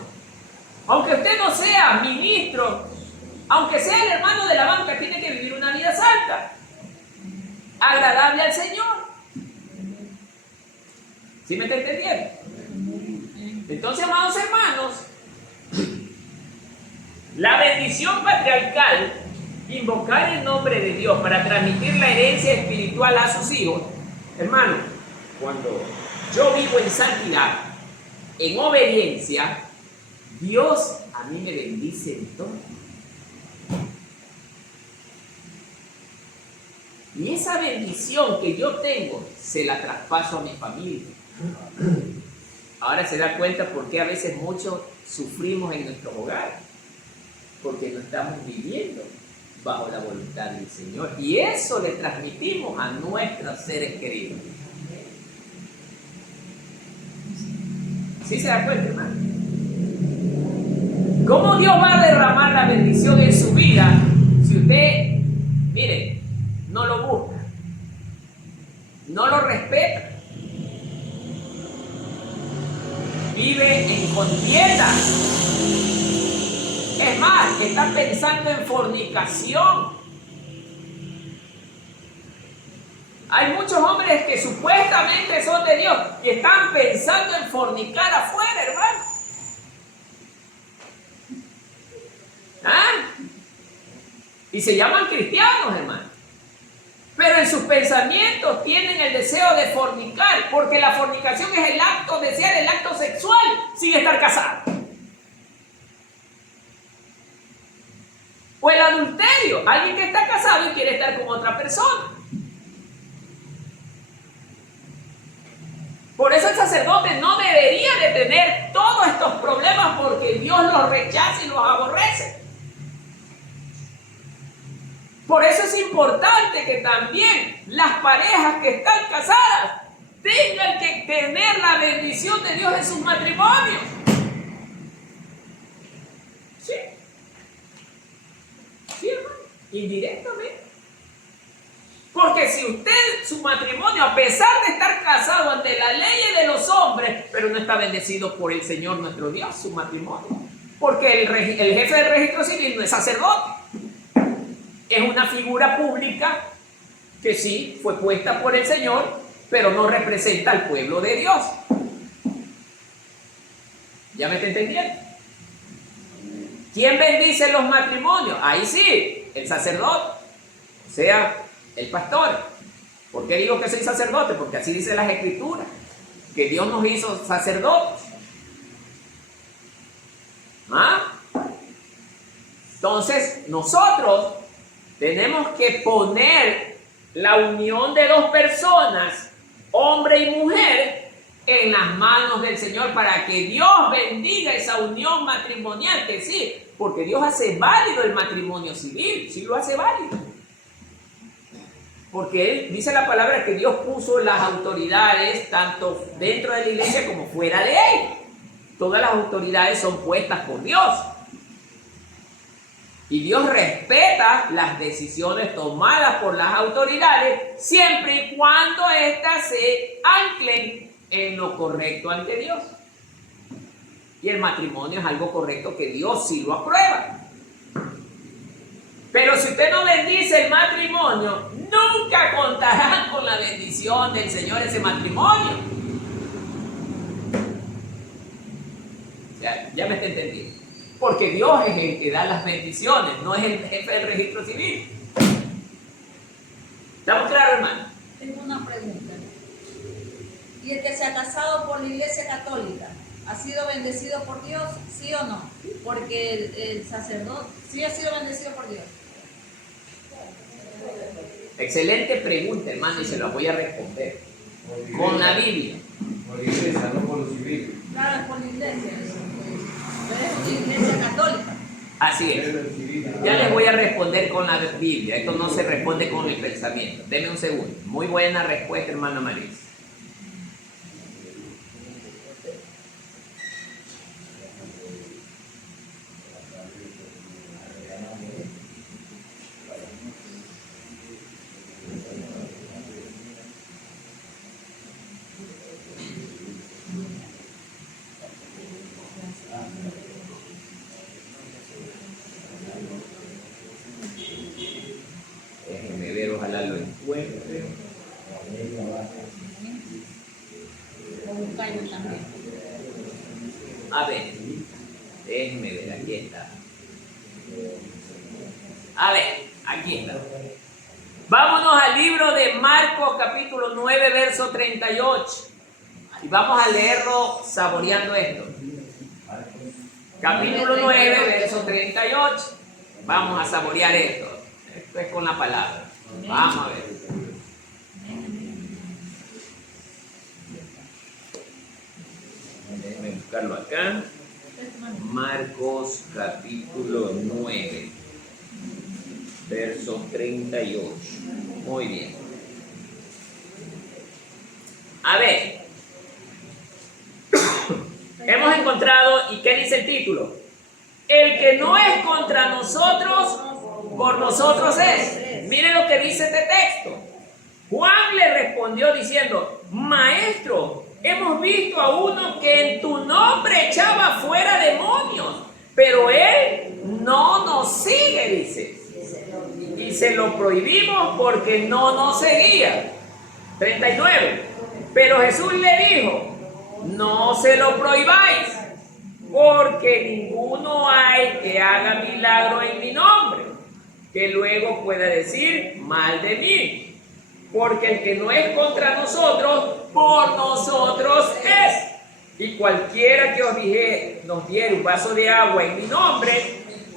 Aunque usted no sea ministro, aunque sea el hermano de la banca, tiene que vivir una vida santa, agradable al Señor. ¿Sí me está entendiendo? Entonces, amados hermanos, la bendición patriarcal, invocar el nombre de Dios para transmitir la herencia espiritual a sus hijos. Hermano, cuando yo vivo en santidad, en obediencia, Dios a mí me bendice en todo. Y esa bendición que yo tengo, se la traspaso a mi familia. Ahora se da cuenta por qué a veces muchos sufrimos en nuestro hogar. Porque no estamos viviendo bajo la voluntad del Señor. Y eso le transmitimos a nuestros seres queridos. ¿Sí se da cuenta, hermano? ¿Cómo Dios va a derramar la bendición en su vida si usted, mire, no lo busca, no lo respeta, vive en contienda? Es más, está pensando en fornicación. Hay muchos hombres que supuestamente son de Dios y están pensando en fornicar afuera, hermano. ¿Ah? Y se llaman cristianos, hermano. Pero en sus pensamientos tienen el deseo de fornicar, porque la fornicación es el acto, desear el acto sexual sin estar casado. O el adulterio, alguien que está casado y quiere estar con otra persona. Por eso el sacerdote no debería de tener todos estos problemas, porque Dios los rechaza y los aborrece. Por eso es importante que también las parejas que están casadas tengan que tener la bendición de Dios en sus matrimonios. ¿Sí? ¿Sí, hermano? Indirectamente. Porque si usted, su matrimonio, a pesar de estar casado ante la ley de los hombres, pero no está bendecido por el Señor nuestro Dios, su matrimonio. Porque el jefe del registro civil no es sacerdote. Es una figura pública que sí fue puesta por el Señor, pero no representa al pueblo de Dios. ¿Ya me está entendiendo? ¿Quién bendice los matrimonios? Ahí sí, el sacerdote, o sea, el pastor. ¿Por qué digo que soy sacerdote? Porque así dice las Escrituras, que Dios nos hizo sacerdotes. ¿Ah? Entonces, nosotros tenemos que poner la unión de dos personas, hombre y mujer, en las manos del Señor para que Dios bendiga esa unión matrimonial, que sí, porque Dios hace válido el matrimonio civil, sí lo hace válido. Porque Él dice la palabra que Dios puso las autoridades tanto dentro de la iglesia como fuera de él. Todas las autoridades son puestas por Dios. Y Dios respeta las decisiones tomadas por las autoridades siempre y cuando éstas se anclen en lo correcto ante Dios. Y el matrimonio es algo correcto que Dios sí lo aprueba. Pero si usted no bendice el matrimonio, nunca contarán con la bendición del Señor ese matrimonio. Ya me está entendiendo. Porque Dios es el que da las bendiciones, no es el jefe del registro civil. ¿Estamos claros, hermano? Tengo una pregunta. ¿Y el que se ha casado por la Iglesia Católica ha sido bendecido por Dios, sí o no? Porque el sacerdote sí ha sido bendecido por Dios. Excelente pregunta, hermano, y se la voy a responder con la Biblia. Por la iglesia, no por los civiles. Claro, es por la Iglesia. Pero es una Iglesia Católica. Así es. Ya les voy a responder con la Biblia. Esto no se responde con el pensamiento. Denme un segundo. Muy buena respuesta, hermano Maris. Déjenme ver, ojalá lo encuentre. O buscarlo también. A ver, déjenme ver, aquí está. A ver, aquí está. Vámonos al libro de Marcos, capítulo 9, verso 38. Y vamos a leerlo saboreando esto. Capítulo 9, verso 38. Vamos a saborear esto. Esto es con la palabra. Vamos a ver. Déjenme buscarlo acá. Marcos capítulo 9, verso 38. Muy bien. A ver. Hemos encontrado, ¿y qué dice el título? El que no es contra nosotros, por nosotros es. Mire lo que dice este texto. Juan le respondió diciendo: Maestro, hemos visto a uno que en tu nombre echaba fuera demonios, pero él no nos sigue, dice. Y se lo prohibimos porque no nos seguía. 39. Pero Jesús le dijo: no se lo prohibáis, porque ninguno hay que haga milagro en mi nombre, que luego pueda decir mal de mí. Porque el que no es contra nosotros, por nosotros es. Y cualquiera que nos diere un vaso de agua en mi nombre,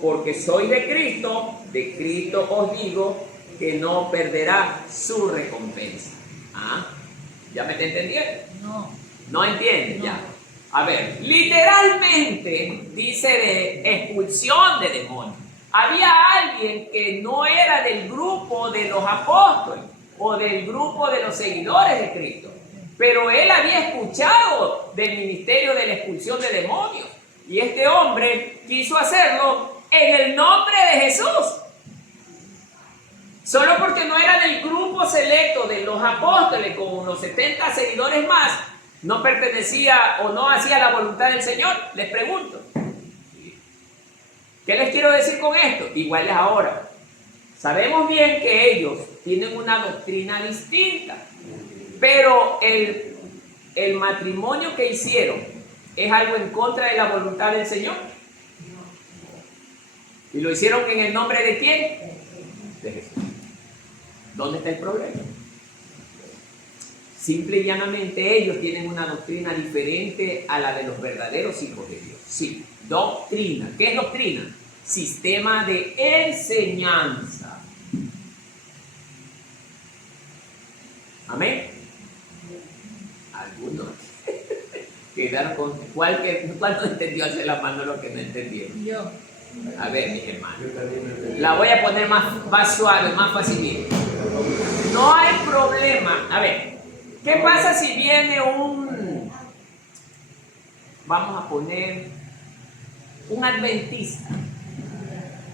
porque soy de Cristo os digo que no perderá su recompensa. ¿Ah? ¿Ya me está entendiendo? No. ¿No entienden? No. Ya. A ver, literalmente dice de expulsión de demonios. Había alguien que no era del grupo de los apóstoles o del grupo de los seguidores de Cristo, pero él había escuchado del ministerio de la expulsión de demonios, y este hombre quiso hacerlo en el nombre de Jesús. Solo porque no era del grupo selecto de los apóstoles con unos 70 seguidores más, no pertenecía o no hacía la voluntad del Señor. Les pregunto, ¿qué les quiero decir con esto? Igual es ahora. Sabemos bien que ellos tienen una doctrina distinta, pero el matrimonio que hicieron es algo en contra de la voluntad del Señor. ¿Y lo hicieron en el nombre de quién? de Jesús. ¿Dónde está el problema? Simple y llanamente ellos tienen una doctrina diferente a la de los verdaderos hijos de Dios. Sí, doctrina. ¿Qué es doctrina? Sistema de enseñanza. Amén. Algunos quedaron con ¿cuál no entendió? Hace la mano lo que no entendieron. Yo. A ver, mis hermanos. Yo también lo entendí. La voy a poner más suave, más facilita. No hay problema. A ver, ¿qué pasa si viene vamos a poner, un adventista,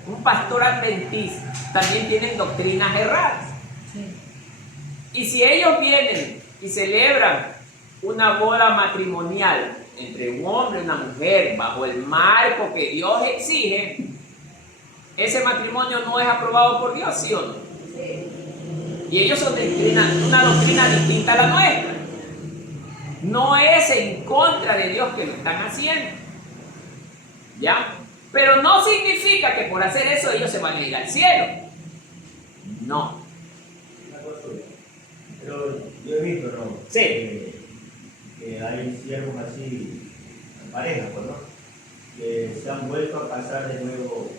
un pastor adventista? También tienen doctrinas erradas. Sí. Y si ellos vienen y celebran una boda matrimonial entre un hombre y una mujer bajo el marco que Dios exige, ese matrimonio no es aprobado por Dios, ¿sí o no? Y ellos son una doctrina distinta a la nuestra. No es en contra de Dios que lo están haciendo, ¿ya? Pero no significa que por hacer eso ellos se van a ir al cielo. No. Una cosa, pero yo he visto, ¿no? Sí. Que hay siervos así, en pareja, pues, ¿no? Que se han vuelto a casar de nuevo,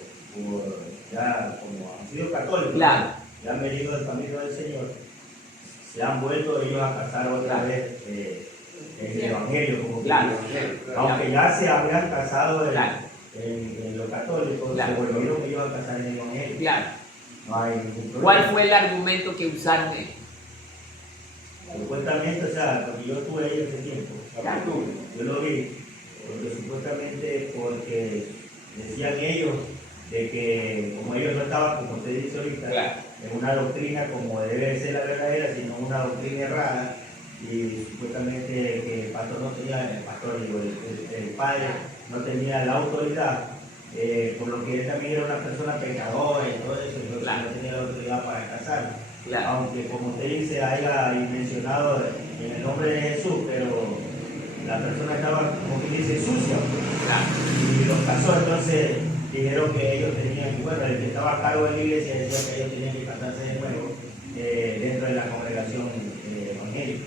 ya como han sido católicos, Claro. ya han venido del camino del Señor, se han vuelto ellos a casar otra Claro. vez en el Evangelio, como que Claro. aunque ya se habían casado Claro. en lo católico, Claro. se volvieron ellos a casar en el Evangelio. Claro. No hay ningún problema. ¿Cuál fue el argumento que usaron ellos? Supuestamente, o sea, porque yo estuve ahí ese tiempo, Claro. yo lo vi, porque decían ellos de que como ellos no estaban, como usted dice ahorita, Claro. en una doctrina como debe ser la verdadera, sino una doctrina errada, y supuestamente que el pastor no tenía, el padre no tenía la autoridad, por lo que él también era una persona pecadora y todo eso, entonces Claro. no tenía la autoridad para casar. Claro. Aunque como usted dice, haya mencionado en el nombre de Jesús, pero la persona estaba, como que dice, sucia, Claro. y los casó. Entonces dijeron que ellos tenían, bueno, el que estaba a cargo de la iglesia decía que ellos tenían que casarse de nuevo dentro de la congregación evangélica.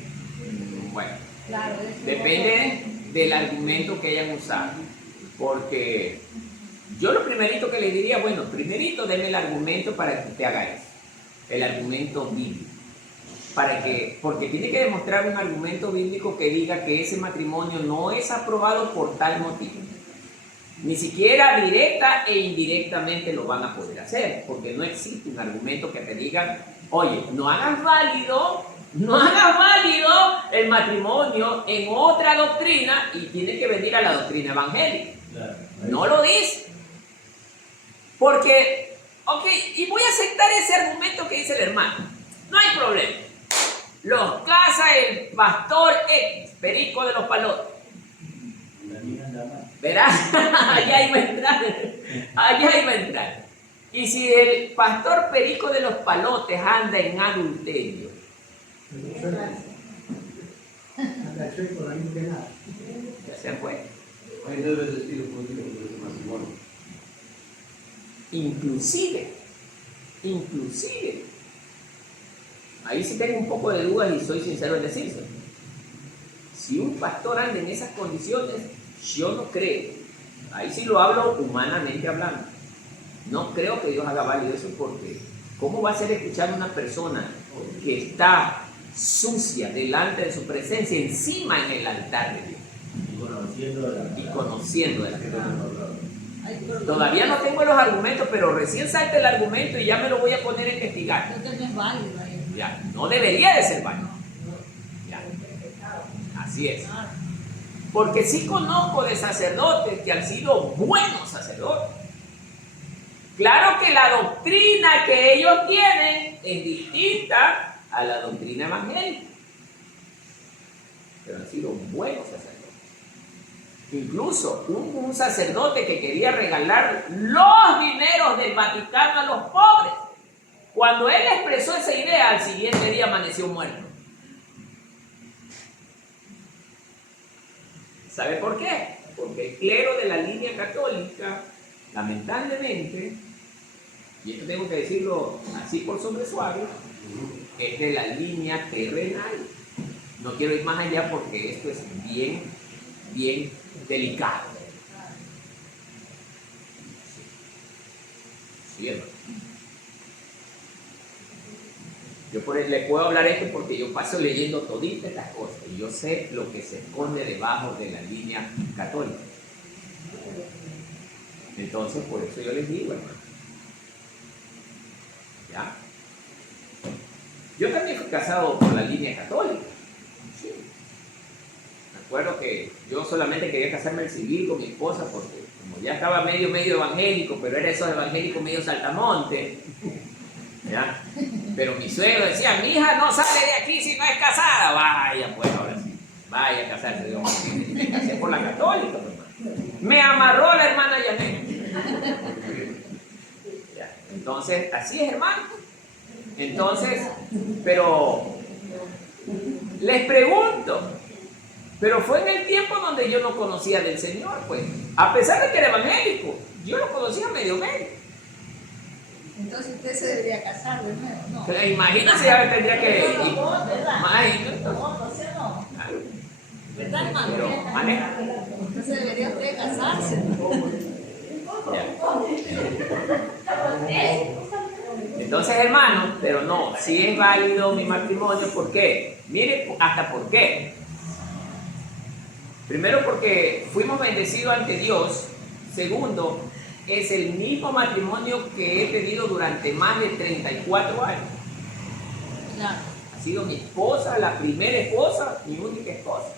Bueno, Claro. eso depende del argumento que hayan usado. Porque yo lo primerito que le diría, bueno, primerito denme el argumento para que usted haga eso. El argumento bíblico. Porque tiene que demostrar un argumento bíblico que diga que ese matrimonio no es aprobado por tal motivo. Ni siquiera directa e indirectamente lo van a poder hacer, porque no existe un argumento que te diga, oye, no hagas válido el matrimonio en otra doctrina y tiene que venir a la doctrina evangélica. Claro. No lo dice. Porque, ok, y voy a aceptar ese argumento que dice el hermano. No hay problema. Los casa el pastor X, Perico de los Palotes. La niña anda mal. Verás, allá iba a entrar. Y si el pastor Perico de los Palotes anda en adulterio, Anda chueco, no hay que nada. ya se fue. Hay 9 testigos posibles de ese matrimonio. Inclusive, ahí sí tengo un poco de dudas y soy sincero en decirlo. Si un pastor anda en esas condiciones, yo no creo, ahí sí lo hablo humanamente hablando, no creo que Dios haga válido eso, porque ¿cómo va a ser escuchar a una persona que está sucia delante de su presencia, encima en el altar de Dios y conociendo de la verdad? Todavía no tengo los argumentos, pero recién salta el argumento y ya me lo voy a poner a investigar. Entonces no es válido ahí. Ya, no debería de ser válido. Ya, así es. Porque sí conozco de sacerdotes que han sido buenos sacerdotes. Claro que la doctrina que ellos tienen es distinta a la doctrina evangélica, pero han sido buenos sacerdotes. Incluso un sacerdote que quería regalar los dineros del Vaticano a los pobres. Cuando él expresó esa idea, al siguiente día amaneció muerto. ¿Sabe por qué? Porque el clero de la línea católica, lamentablemente, y esto tengo que decirlo así por sobre suave, es de la línea terrenal. No quiero ir más allá porque esto es bien, bien delicado. Sí, hermano. Yo le puedo hablar esto porque yo paso leyendo toditas estas cosas y yo sé lo que se esconde debajo de la línea católica. Entonces, por eso yo les digo, hermano. ¿Ya? Yo también fui casado por la línea católica. Sí. Me acuerdo que yo solamente quería casarme al civil con mi esposa porque como ya estaba medio evangélico, pero era esos evangélicos medio saltamonte. ¿Ya? Pero mi suegro decía, mi hija no sale de aquí si no es casada. Vaya, pues ahora sí, vaya a casarse. Y me casé por la católica, hermano. Me amarró la hermana Yanet. Entonces, así es, hermano. Entonces, pero les pregunto, pero fue en el tiempo donde yo no conocía del Señor, pues. A pesar de que era evangélico, yo lo conocía medio. Entonces usted se debería casar de nuevo, ¿no? Imagínese, ya tendría que... Imagínate. No. ¿Verdad, hermano? Pero, maneja. Entonces debería usted casarse. Entonces, hermano, pero no, sí es válido mi matrimonio. ¿Por qué? Mire, hasta por qué. Primero, porque fuimos bendecidos ante Dios. Segundo, es el mismo matrimonio que he tenido durante más de 34 años. Claro. Ha sido mi esposa, la primera esposa, mi única esposa.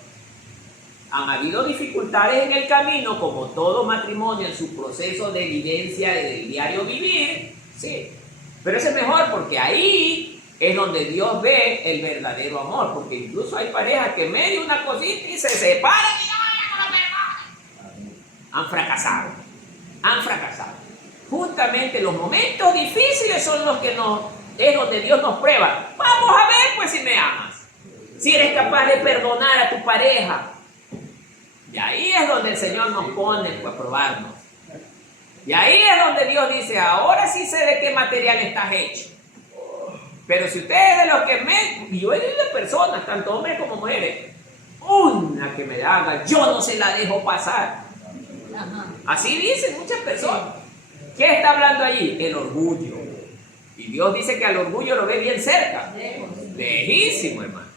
Han habido dificultades en el camino, como todo matrimonio en su proceso de vivencia del diario vivir, sí. Pero eso es mejor porque ahí es donde Dios ve el verdadero amor, porque incluso hay parejas que medio una cosita y se separan y ya no lo perdonan. Han fracasado. Justamente los momentos difíciles son los que es donde Dios nos prueba. Vamos a ver pues si me amas, si eres capaz de perdonar a tu pareja. Y ahí es donde el Señor nos pone para probarnos. Y ahí es donde Dios dice, ahora sí sé de qué material estás hecho. Pero si ustedes de los que y yo he visto personas, tanto hombres como mujeres, una que me haga, yo no se la dejo pasar. Así dicen muchas personas. ¿Qué está hablando allí? El orgullo. Y Dios dice que al orgullo lo ve bien cerca. Lejísimo, hermano.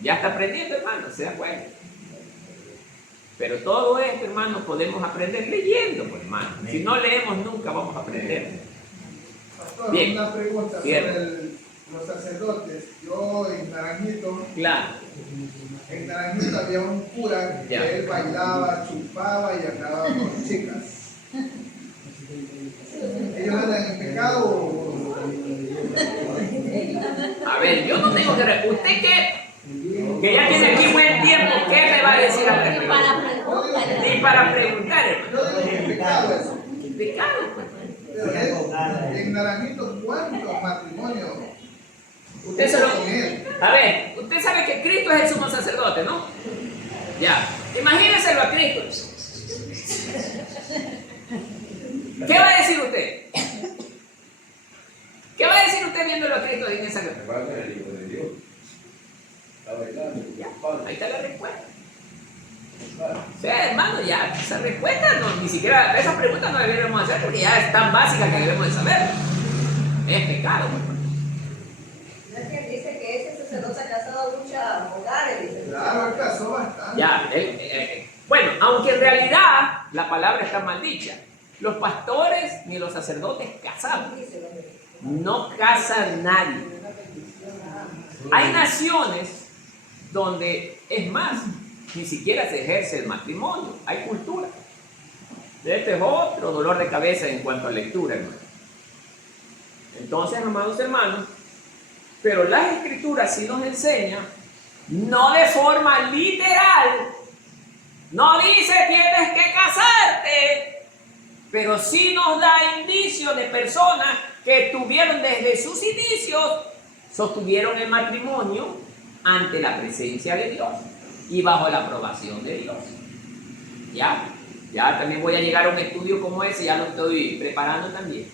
Ya está aprendiendo, hermano, ¿se da cuenta? Pero todo esto, hermano, podemos aprender leyendo, pues, hermano. Si no leemos, nunca vamos a aprender. Pastor, Bien. una pregunta Bien. sobre los sacerdotes. Yo en Naranjito, Claro. había un cura que Ya. él bailaba, chupaba y andaba con chicas. ¿Ellos andan en pecado? A ver, yo no tengo que... ¿Usted que ya tiene aquí buen tiempo, qué me va a decir al respecto? Ni para preguntar, hermano. Yo digo que es pecado eso. Pecado, pues. Pero en Naranjito, ¿cuántos matrimonios Usted se lo... con él? A ver, usted sabe que Cristo es el sumo sacerdote, ¿no? Ya. Imagínenselo a Cristo. ¿Qué va a decir usted? ¿Qué va a decir usted viéndolo a Cristo en esa Recuerda el Hijo de Dios. Está bailando. Ya, ahí está la respuesta. O sea, hermano, ya esa respuesta ni siquiera, esa pregunta no deberíamos hacer porque ya es tan básica que debemos de saber. Es pecado, hermano. No es que dice que ese sacerdote ha casado a muchos hogares, dice. Claro, él casó bastante. Ya, bueno, aunque en realidad la palabra está mal dicha. Los pastores ni los sacerdotes casados no casan nadie. Hay naciones donde, es más, ni siquiera se ejerce el matrimonio. Hay cultura. Este es otro dolor de cabeza en cuanto a lectura, hermano. Entonces, amados hermanos, pero las escrituras sí nos enseñan, no de forma literal, no dice tienes que casarte, pero sí nos da indicios de personas que tuvieron desde sus inicios, sostuvieron el matrimonio ante la presencia de Dios y bajo la aprobación de Dios. Ya también voy a llegar a un estudio como ese, ya lo estoy preparando también.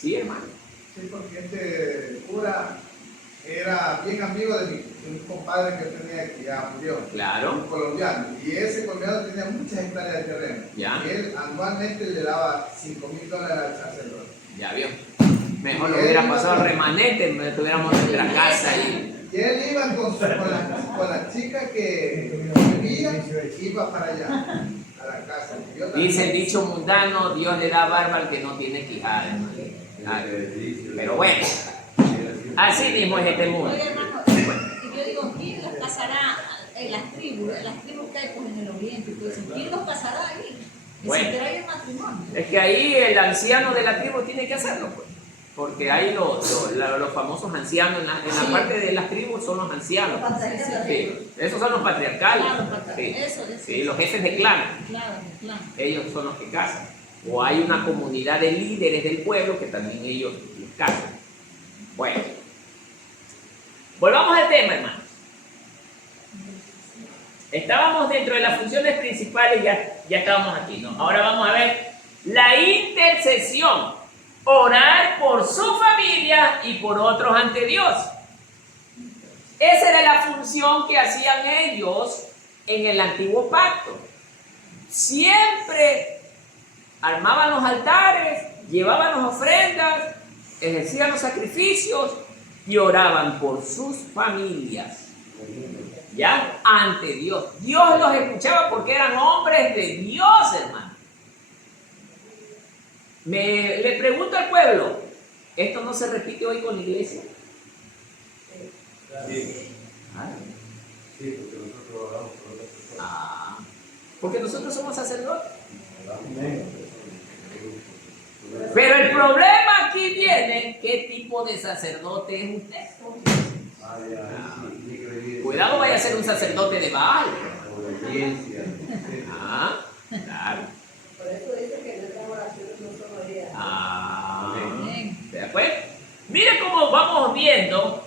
Sí, hermano. Sí, porque este cura era bien amigo de mi compadre que tenía aquí, ya murió. Claro. Un colombiano. Y ese colombiano tenía muchas hectáreas de terreno. Ya. Y él anualmente le daba $5,000 al sacerdote. Ya vio. Mejor lo hubiera pasado remanente, tuviéramos nuestra casa ahí. Y él iba con la chica que vivía, iba para allá, a la casa. Dice el dicho mundano, Dios le da barba al que no tiene quijada, hermano. Claro. Pero bueno, así mismo es este mundo. Oye, hermano, y yo digo, ¿quién los casará en las tribus que hay pues, en el oriente? Pues, ¿quién los casará ahí? Bueno. Se trae el matrimonio. Es que ahí el anciano de la tribu tiene que hacerlo, pues. Porque ahí los famosos ancianos en la parte de las tribus son los ancianos. Sí, esos son los patriarcales. Sí, sí, los jefes de clan. Ellos son los que casan. O hay una comunidad de líderes del pueblo que también ellos los casan. Bueno, volvamos al tema, hermanos. Estábamos dentro de las funciones principales, ya estábamos aquí, ¿no? Ahora vamos a ver la intercesión. Orar por su familia y por otros ante Dios. Esa era la función que hacían ellos en el antiguo pacto. Siempre armaban los altares, llevaban las ofrendas, ejercían los sacrificios y oraban por sus familias. Ya, ante Dios. Dios los escuchaba porque eran hombres de Dios, hermano. Le pregunto al pueblo, ¿esto no se repite hoy con la iglesia? Sí. ¿Ah? Sí, porque nosotros oramos por otras personas. Ah, porque nosotros somos sacerdotes. Pero el problema aquí viene, ¿qué tipo de sacerdote es usted? Cuidado, vaya a ser un sacerdote de Baal. Obediencia. Ah, claro. Por eso dice que nuestras oraciones no son oídas. Ah, ¿de acuerdo? Mire cómo vamos viendo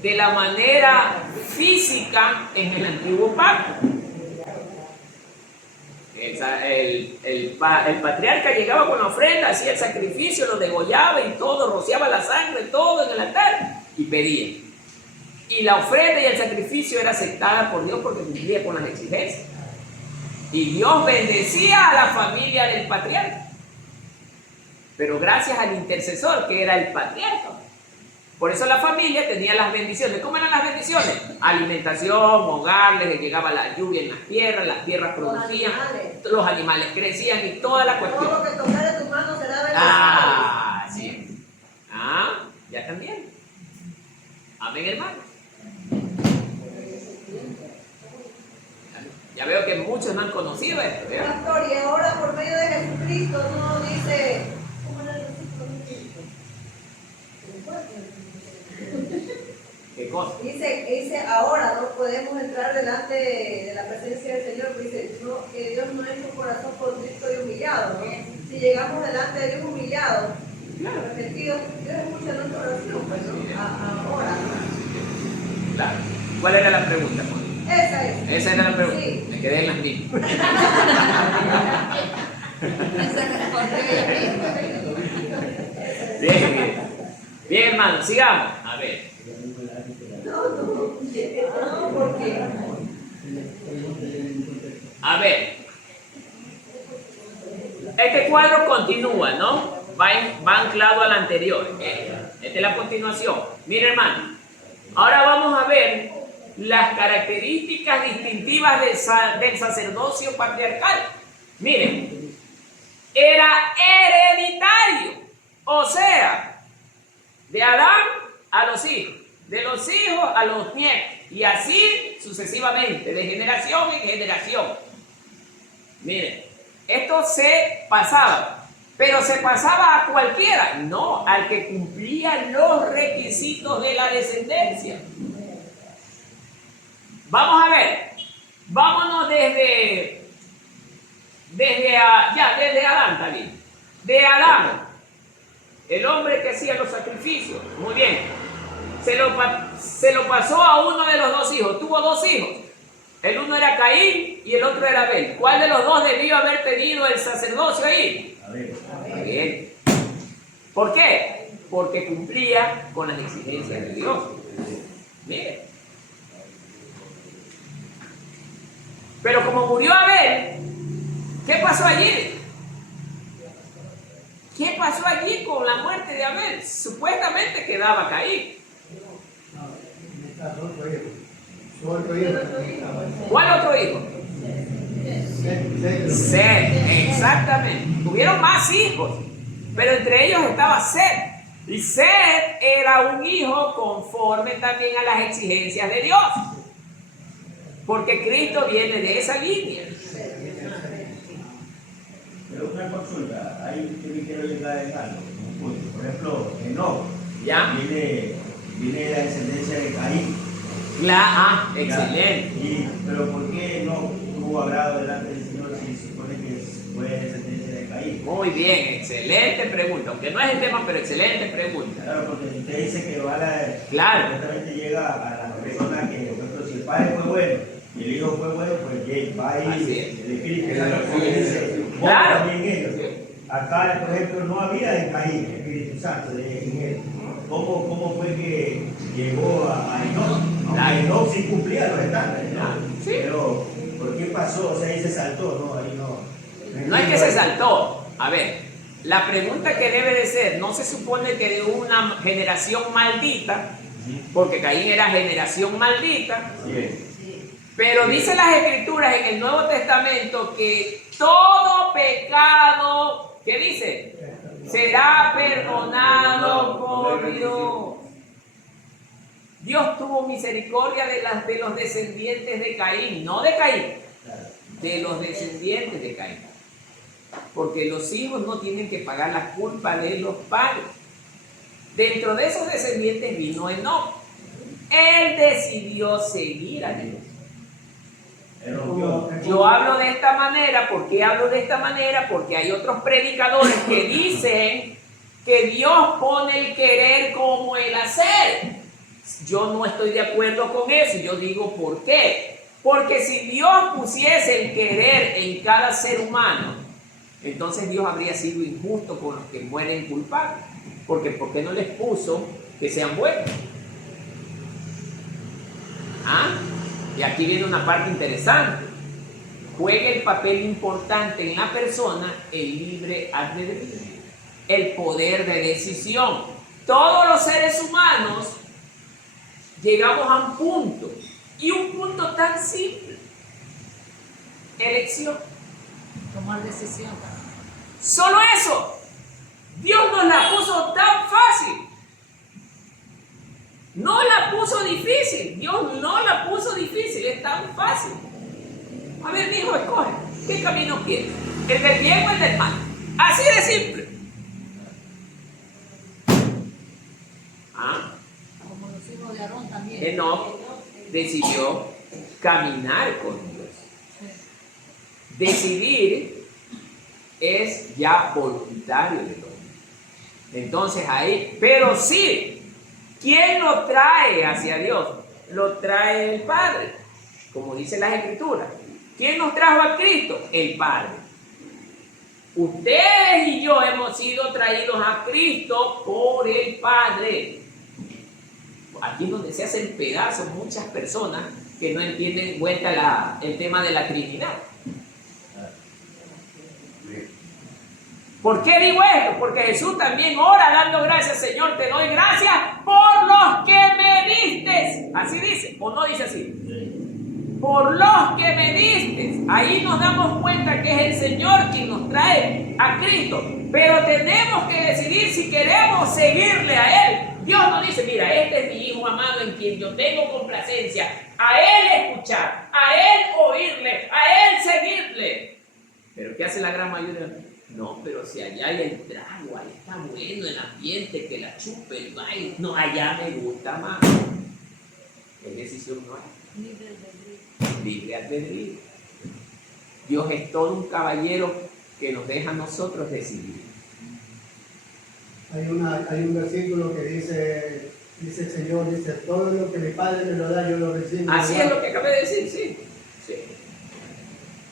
de la manera física en el antiguo pacto. El patriarca llegaba con la ofrenda, hacía el sacrificio, lo degollaba y todo, rociaba la sangre, todo en el altar y pedía. Y la ofrenda y el sacrificio era aceptada por Dios porque cumplía con las exigencias. Y Dios bendecía a la familia del patriarca. Pero gracias al intercesor que era el patriarca. Por eso la familia tenía las bendiciones. ¿Cómo eran las bendiciones? Alimentación, hogar, les llegaba la lluvia en las tierras producían, los animales crecían y toda la cuestión. Todo lo que tocare tu mano será bendecido. Ah, sí. Ah, ya también. Amén, hermano. Ya veo que muchos no han conocido esto. ¿Veo? Pastor, y ahora por medio de Jesucristo no dice, ¿cómo era el versículo de Cristo? ¿Qué cosa? Dice, ahora no podemos entrar delante de la presencia del Señor, porque dice que Dios no es un corazón contrito y humillado, ¿no? Si llegamos delante de Dios humillado, arrepentidos, Dios escucha nuestra oración, pues, ¿no? Ahora. Claro. ¿Cuál era la pregunta, Juan? Esa era la pregunta. Sí. Me quedé en las mismas. Bien, bien. Bien, hermano, sigamos. A ver. No, porque A ver. Este cuadro continúa, ¿no? Va anclado al anterior. Esta es la continuación. Mire, hermano. Ahora vamos a ver las características distintivas del sacerdocio patriarcal. Miren, era hereditario, o sea, de Adán a los hijos, de los hijos a los nietos, y así sucesivamente, de generación en generación. Miren, esto se pasaba, pero se pasaba a cualquiera, no al que cumplía los requisitos de la descendencia. Vamos a ver, vámonos desde Adán también. De Adán, el hombre que hacía los sacrificios, muy bien, se lo pasó a uno de los dos hijos, tuvo dos hijos. El uno era Caín y el otro era Abel. ¿Cuál de los dos debió haber tenido el sacerdocio ahí? Abel. Bien. ¿Por qué? Porque cumplía con las exigencias de Dios. Mire. Pero como murió Abel, ¿qué pasó allí? ¿Qué pasó allí con la muerte de Abel? Supuestamente quedaba Caín. ¿Cuál otro hijo? Set, exactamente. Tuvieron más hijos, pero entre ellos estaba Set. Y Set era un hijo conforme también a las exigencias de Dios. Porque Cristo viene de esa línea. Pero una consulta, ahí yo quiero llegar en algo. Por ejemplo, Enoc viene de la descendencia de Caín. Excelente. Pero ¿por qué no tuvo agrado delante del Señor si se supone que fue de descendencia de Caín? Muy bien, excelente pregunta. Aunque no es el tema, pero excelente pregunta. Claro, porque usted dice que Claro. directamente llega a la persona que, por ejemplo, si el padre fue bueno y el hijo fue bueno, pues va Así y es. el Espíritu dice, Claro. también ellos. Acá, por ejemplo, no había de Caín, el Espíritu Santo en él. ¿Cómo fue que llegó a Enoc? Claro. Enoc sí cumplía los estándares, ¿no? Sí. Pero, ¿por qué pasó? O sea, ahí se saltó, ¿no? Ahí no. No es que se saltó. A ver, la pregunta que debe de ser, no se supone que de una generación maldita, porque Caín era generación maldita, pero dice las Escrituras en el Nuevo Testamento que todo pecado, ¿qué dice? Será perdonado por Dios. Dios tuvo misericordia de los descendientes de Caín, no de Caín, de los descendientes de Caín. Porque los hijos no tienen que pagar la culpa de los padres. Dentro de esos descendientes vino Enoc. Él decidió seguir a Dios. Yo hablo de esta manera. ¿Por qué hablo de esta manera? Porque hay otros predicadores que dicen que Dios pone el querer como el hacer. Yo no estoy de acuerdo con eso. Yo digo ¿por qué? Porque si Dios pusiese el querer en cada ser humano, entonces Dios habría sido injusto con los que mueren culpables. Porque ¿por qué no les puso que sean buenos? Y aquí viene una parte interesante. Juega el papel importante en la persona el libre albedrío, el poder de decisión. Todos los seres humanos llegamos a un punto, y un punto tan simple: elección. Tomar decisión. Solo eso. Dios nos la puso tan fácil. No la puso difícil. Dios no la puso difícil. Es tan fácil. A ver, hijo, escoge. ¿Qué camino quieres? ¿El del bien o el del mal? Así de simple. Como los hijos de Aarón también. Enoc decidió caminar con Dios. Decidir es ya voluntario del hombre. Entonces ahí, pero sí, ¿quién lo trae hacia Dios? Lo trae el Padre, como dicen las Escrituras. ¿Quién nos trajo a Cristo? El Padre. Ustedes y yo hemos sido traídos a Cristo por el Padre. Aquí es donde se hacen pedazos muchas personas que no entienden vuelta el tema de la Trinidad. ¿Por qué digo esto? Porque Jesús también ora dando gracias. Señor, te doy gracias por los que me diste. Así dice, o no dice así. Por los que me diste. Ahí nos damos cuenta que es el Señor quien nos trae a Cristo. Pero tenemos que decidir si queremos seguirle a Él. Dios nos dice, mira, este es mi Hijo amado en quien yo tengo complacencia. A Él escuchar, a Él oírle, a Él seguirle. ¿Pero qué hace la gran mayoría? No, pero si allá hay el trago, ahí está bueno el ambiente, que la chupe, el baile. No, allá me gusta más. ¿Qué decisión no hay? Libre albedrío. Dios es todo un caballero que nos deja a nosotros decidir. Hay un versículo que dice el Señor, dice, todo lo que mi Padre me lo da, yo lo recibo. Así es lo que acabé de decir, sí.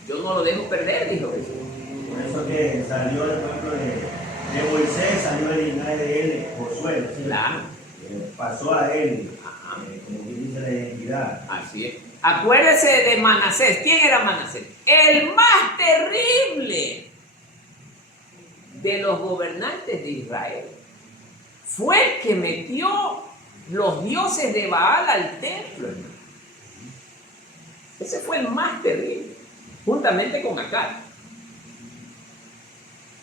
Yo no lo dejo perder, dijo Jesús. Por eso que salió el pueblo De Moisés salió el linaje de él, Josué, ¿no? Claro. Pasó a él, Ajá. como que dice la identidad. Así es. Acuérdese de Manasés. ¿Quién era Manasés? El más terrible de los gobernantes de Israel. Fue el que metió los dioses de Baal al templo, hermano. Ese fue el más terrible, juntamente con Acab.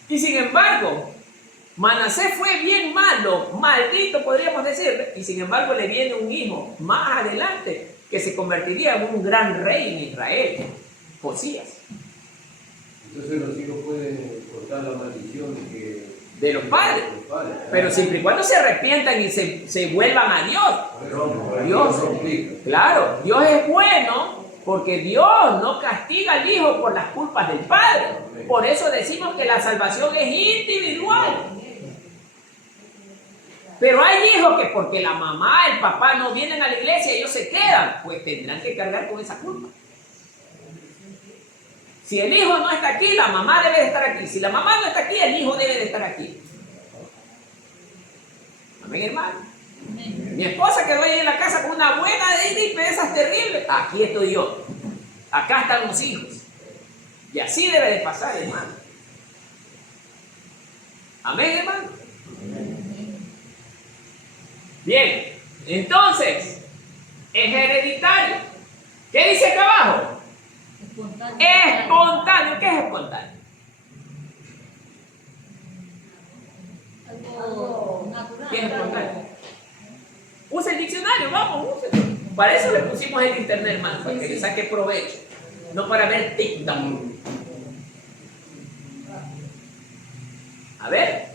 Y sin embargo, Manasés fue bien malo, maldito podríamos decirle, y sin embargo le viene un hijo más adelante que se convertiría en un gran rey en Israel, Josías. Entonces los hijos pueden cortar la maldición De los padres, pero siempre y cuando se arrepientan y se vuelvan a Dios. Dios, claro, Dios es bueno porque Dios no castiga al hijo por las culpas del padre. Por eso decimos que la salvación es individual. Pero hay hijos que porque la mamá, el papá no vienen a la iglesia, ellos se quedan, pues tendrán que cargar con esa culpa. Si el hijo no está aquí, la mamá debe de estar aquí. Si la mamá no está aquí, el hijo debe de estar aquí. Amén, hermano. Mi esposa quedó ahí en la casa con una buena de esas terribles. Aquí estoy yo. Acá están los hijos. Y así debe de pasar, hermano. Amén, hermano. Bien, entonces, es hereditario. ¿Qué dice acá abajo? Espontáneo. ¿Qué es espontáneo? Algo natural. ¿Qué es espontáneo? Use el diccionario, vamos, úselo. Para eso le pusimos el internet, hermano, para que le saque provecho. No para ver TikTok. A ver.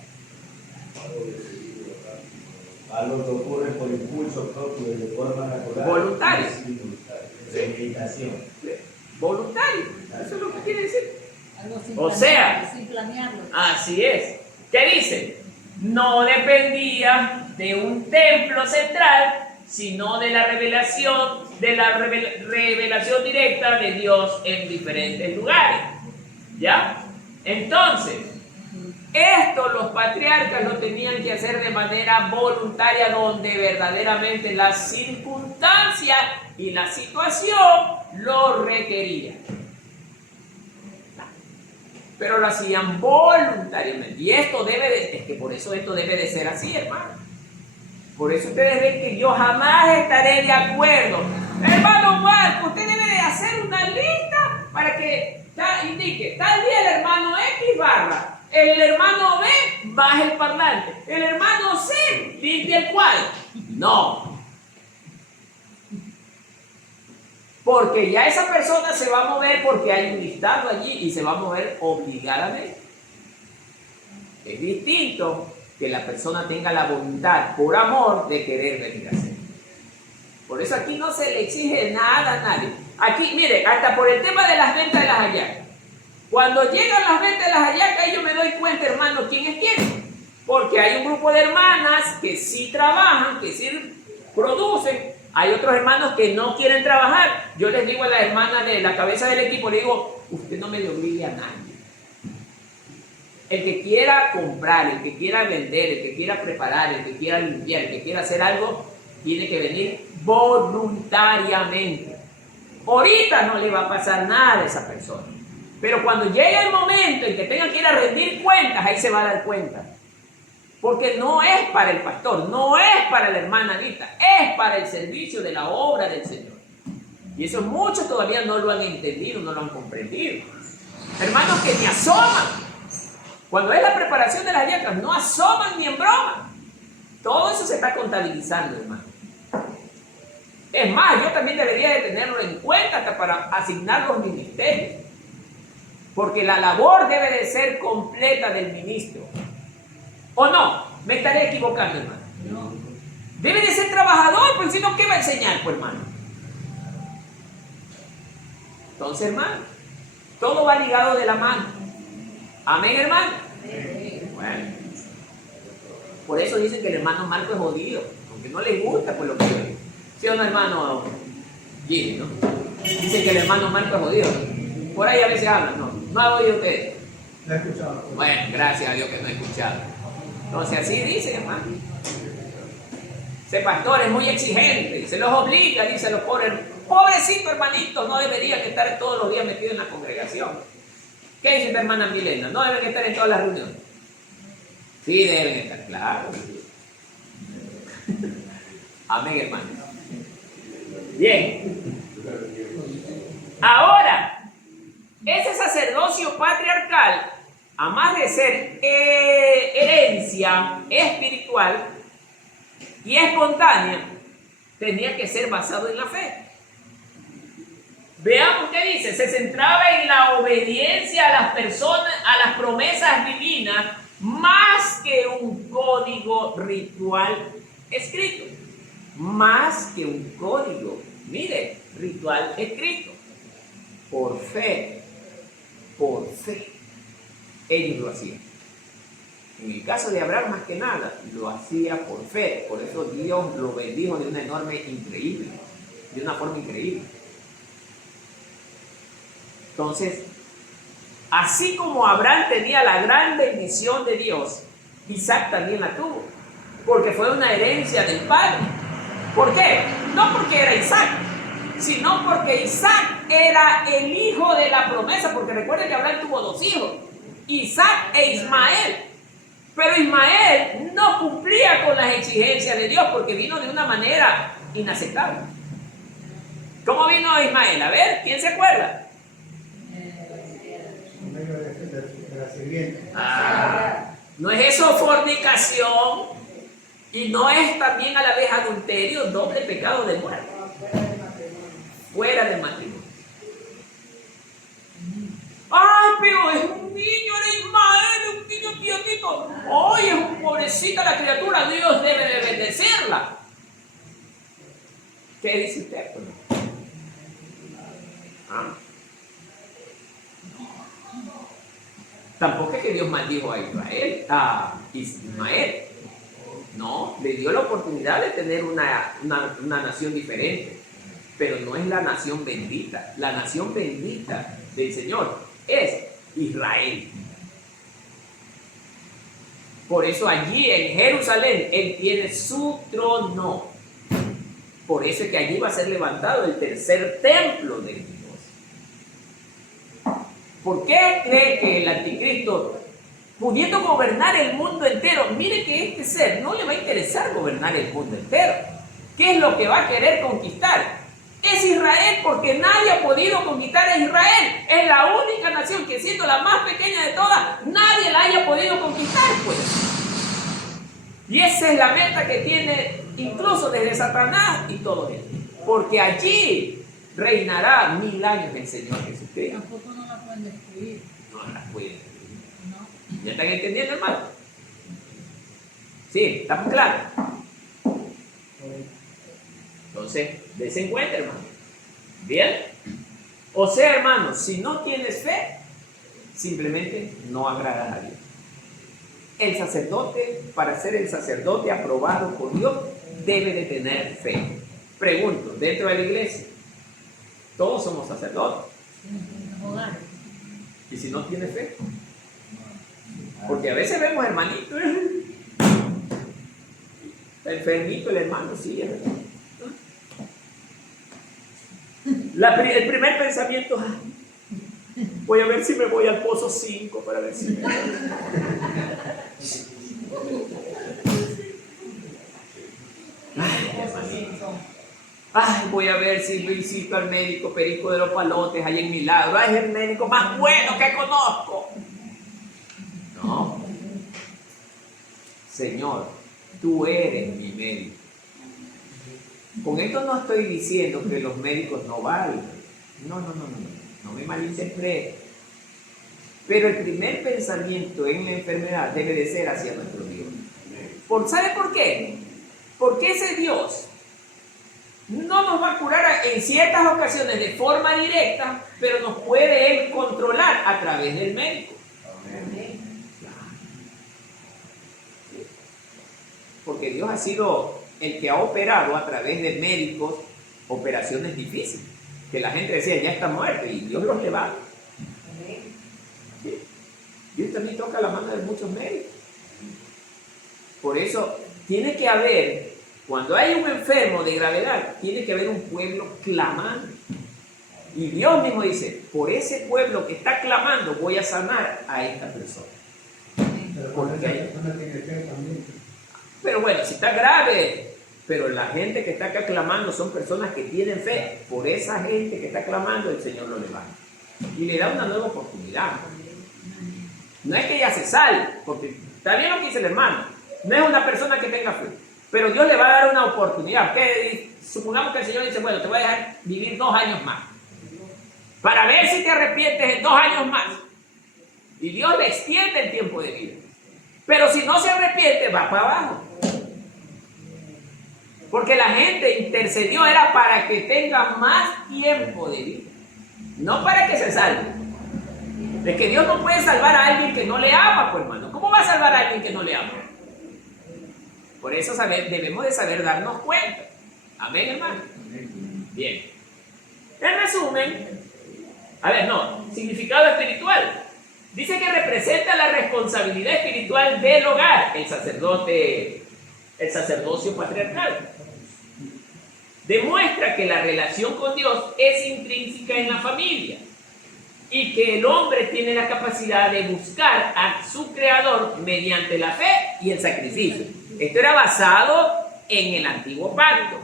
Algo que ocurre por impulso propio de forma natural. Voluntario. De meditación. Voluntario. Eso es lo que quiere decir. Algo sin O sea, planearlo, sin planearlo. Así es. ¿Qué dice? No dependía de un templo central, sino de la revelación, revelación directa de Dios en diferentes lugares. ¿Ya? Entonces, esto los patriarcas lo tenían que hacer de manera voluntaria, donde verdaderamente las circunstancias y la situación lo requerían. Pero lo hacían voluntariamente. Y esto es que por eso esto debe de ser así, hermano. Por eso ustedes ven que yo jamás estaré de acuerdo. Hermano Marco, usted debe de hacer una lista para que indique, tal día el hermano X barra, el hermano B baja el parlante, el hermano C limpia el cuadro. No. Porque ya esa persona se va a mover porque hay un listado allí y se va a mover obligadamente. Es distinto que la persona tenga la voluntad, por amor, de querer venir a hacer. Por eso aquí no se le exige nada a nadie. Aquí, mire, hasta por el tema de las ventas de las hallacas. Cuando llegan las ventas de las hallacas, yo me doy cuenta, hermano, quién es quién. Porque hay un grupo de hermanas que sí trabajan, que sí producen. Hay otros hermanos que no quieren trabajar. Yo les digo a la hermana de la cabeza del equipo, le digo, usted no me le obligue a nadie. El que quiera comprar, el que quiera vender, el que quiera preparar, el que quiera limpiar, el que quiera hacer algo, tiene que venir voluntariamente. Ahorita no le va a pasar nada a esa persona. Pero cuando llegue el momento en que tenga que ir a rendir cuentas, ahí se va a dar cuenta. Porque no es para el pastor, no es para la hermana Anita, es para el servicio de la obra del Señor. Y eso muchos todavía no lo han entendido, no lo han comprendido. Hermanos que ni asoman. Cuando es la preparación de las hallacas, no asoman ni en broma. Todo eso se está contabilizando, hermano. Es más, yo también debería de tenerlo en cuenta hasta para asignar los ministerios. Porque la labor debe de ser completa del ministro. ¿O no? Me estaré equivocando, hermano. No. Debe de ser trabajador, porque si no, ¿qué va a enseñar, pues, hermano? Entonces, hermano, todo va ligado de la mano. Amén, hermano. Bueno, por eso dicen que el hermano Marco es jodido, aunque no les gusta, pues lo que yo digo. ¿Sí o no, hermano Gini, no? Dicen que el hermano Marco es jodido. Por ahí a veces hablan, no ha oído ustedes. No he escuchado. Bueno, gracias a Dios que no he escuchado. Entonces así dice, hermano. Ese pastor es muy exigente, se los obliga, dice los pobres. Pobrecito hermanito, no deberían estar todos los días metidos en la congregación. ¿Qué dice tu hermana Milena? ¿No deben estar en todas las reuniones? Sí, deben estar, claro. Amén, hermano. Bien. Ahora, ese sacerdocio patriarcal, a más de ser herencia espiritual y espontánea, tenía que ser basado en la fe. Veamos qué dice. Se centraba en la obediencia a las personas, a las promesas divinas, más que un código ritual escrito. Más que un código, mire, ritual escrito. Por fe, ellos lo hacían. En el caso de Abraham, más que nada, lo hacía por fe. Por eso Dios lo bendijo de una de una forma increíble. Entonces, así como Abraham tenía la gran bendición de Dios, Isaac también la tuvo, porque fue una herencia del padre. ¿Por qué? No porque era Isaac, sino porque Isaac era el hijo de la promesa, porque recuerden que Abraham tuvo 2 hijos, Isaac e Ismael. Pero Ismael no cumplía con las exigencias de Dios porque vino de una manera inaceptable. ¿Cómo vino Ismael? A ver, ¿quién se acuerda? En medio de la sirvienta. ¿No es eso fornicación? Y no es también a la vez adulterio, doble pecado de muerte. Fuera del matrimonio. ¡Ay, pero es un niño, era Ismael, es un niño tiernito! ¡Ay, es un pobrecita la criatura! Dios debe de bendecirla. ¿Qué dice usted? Tampoco es que Dios maldijo a Israel, a Ismael. No, le dio la oportunidad de tener una nación diferente, pero no es la nación bendita. La nación bendita del Señor es Israel. Por eso allí en Jerusalén Él tiene su trono. Por eso es que allí va a ser levantado el tercer templo de Dios. ¿Por qué cree que el anticristo, pudiendo gobernar el mundo entero, mire que este ser no le va a interesar gobernar el mundo entero? ¿Qué es lo que va a querer conquistar? Es Israel, porque nadie ha podido conquistar a Israel. Es la única nación que, siendo la más pequeña de todas, nadie la haya podido conquistar, pues. Y esa es la meta que tiene incluso desde Satanás y todo esto. Porque allí reinará 1000 años el Señor Jesucristo. Tampoco no la pueden destruir. No las pueden destruir. No. ¿Ya están entendiendo, hermano? Sí, ¿estamos claros? Entonces, dense en cuenta, hermano. ¿Bien? O sea, hermano, si no tienes fe, simplemente no agradas a Dios. El sacerdote, para ser el sacerdote aprobado por Dios, debe de tener fe. Pregunto, dentro de la iglesia, todos somos sacerdotes. ¿Y si no tiene fe? Porque a veces vemos hermanitos, enfermito el hermano, sí, es verdad. El primer pensamiento, voy a ver si me voy al pozo 5 para ver si me... Ay, voy a ver si visito al médico Perico de los Palotes ahí en Milagro. Ay, es el médico más bueno que conozco. No. Señor, tú eres mi médico. Con esto no estoy diciendo que los médicos no valen. No me malinterprete. Pero el primer pensamiento en la enfermedad debe de ser hacia nuestro Dios. ¿Sabe por qué? Porque ese Dios no nos va a curar en ciertas ocasiones de forma directa, pero nos puede Él controlar a través del médico. Porque Dios ha sido el que ha operado a través de médicos operaciones difíciles, que la gente decía ya está muerto y Dios los levanta. ¿Sí? Dios también toca la mano de muchos médicos. Por eso tiene que haber, cuando hay un enfermo de gravedad, tiene que haber un pueblo clamando. Y Dios mismo dice, por ese pueblo que está clamando voy a sanar a esta persona. Pero cuando esa persona tiene fe también. Pero bueno, si está grave, pero la gente que está acá clamando son personas que tienen fe. Por esa gente que está clamando, el Señor lo levanta. Y le da una nueva oportunidad. No es que ella se sale, porque está bien lo que dice el hermano. No es una persona que tenga fe. Pero Dios le va a dar una oportunidad. Supongamos que el Señor dice, bueno, te voy a dejar vivir 2 años más. Para ver si te arrepientes en 2 años más. Y Dios le extiende el tiempo de vida. Pero si no se arrepiente, va para abajo. Porque la gente intercedió era para que tenga más tiempo de vida. No para que se salve. Es que Dios no puede salvar a alguien que no le ama, pues hermano. ¿Cómo va a salvar a alguien que no le ama? Por eso debemos de saber darnos cuenta. Amén, hermano. Bien. En resumen, significado espiritual. Dice que representa la responsabilidad espiritual del hogar, el sacerdocio patriarcal. Demuestra que la relación con Dios es intrínseca en la familia y que el hombre tiene la capacidad de buscar a su creador mediante la fe y el sacrificio. Esto era basado en el antiguo pacto,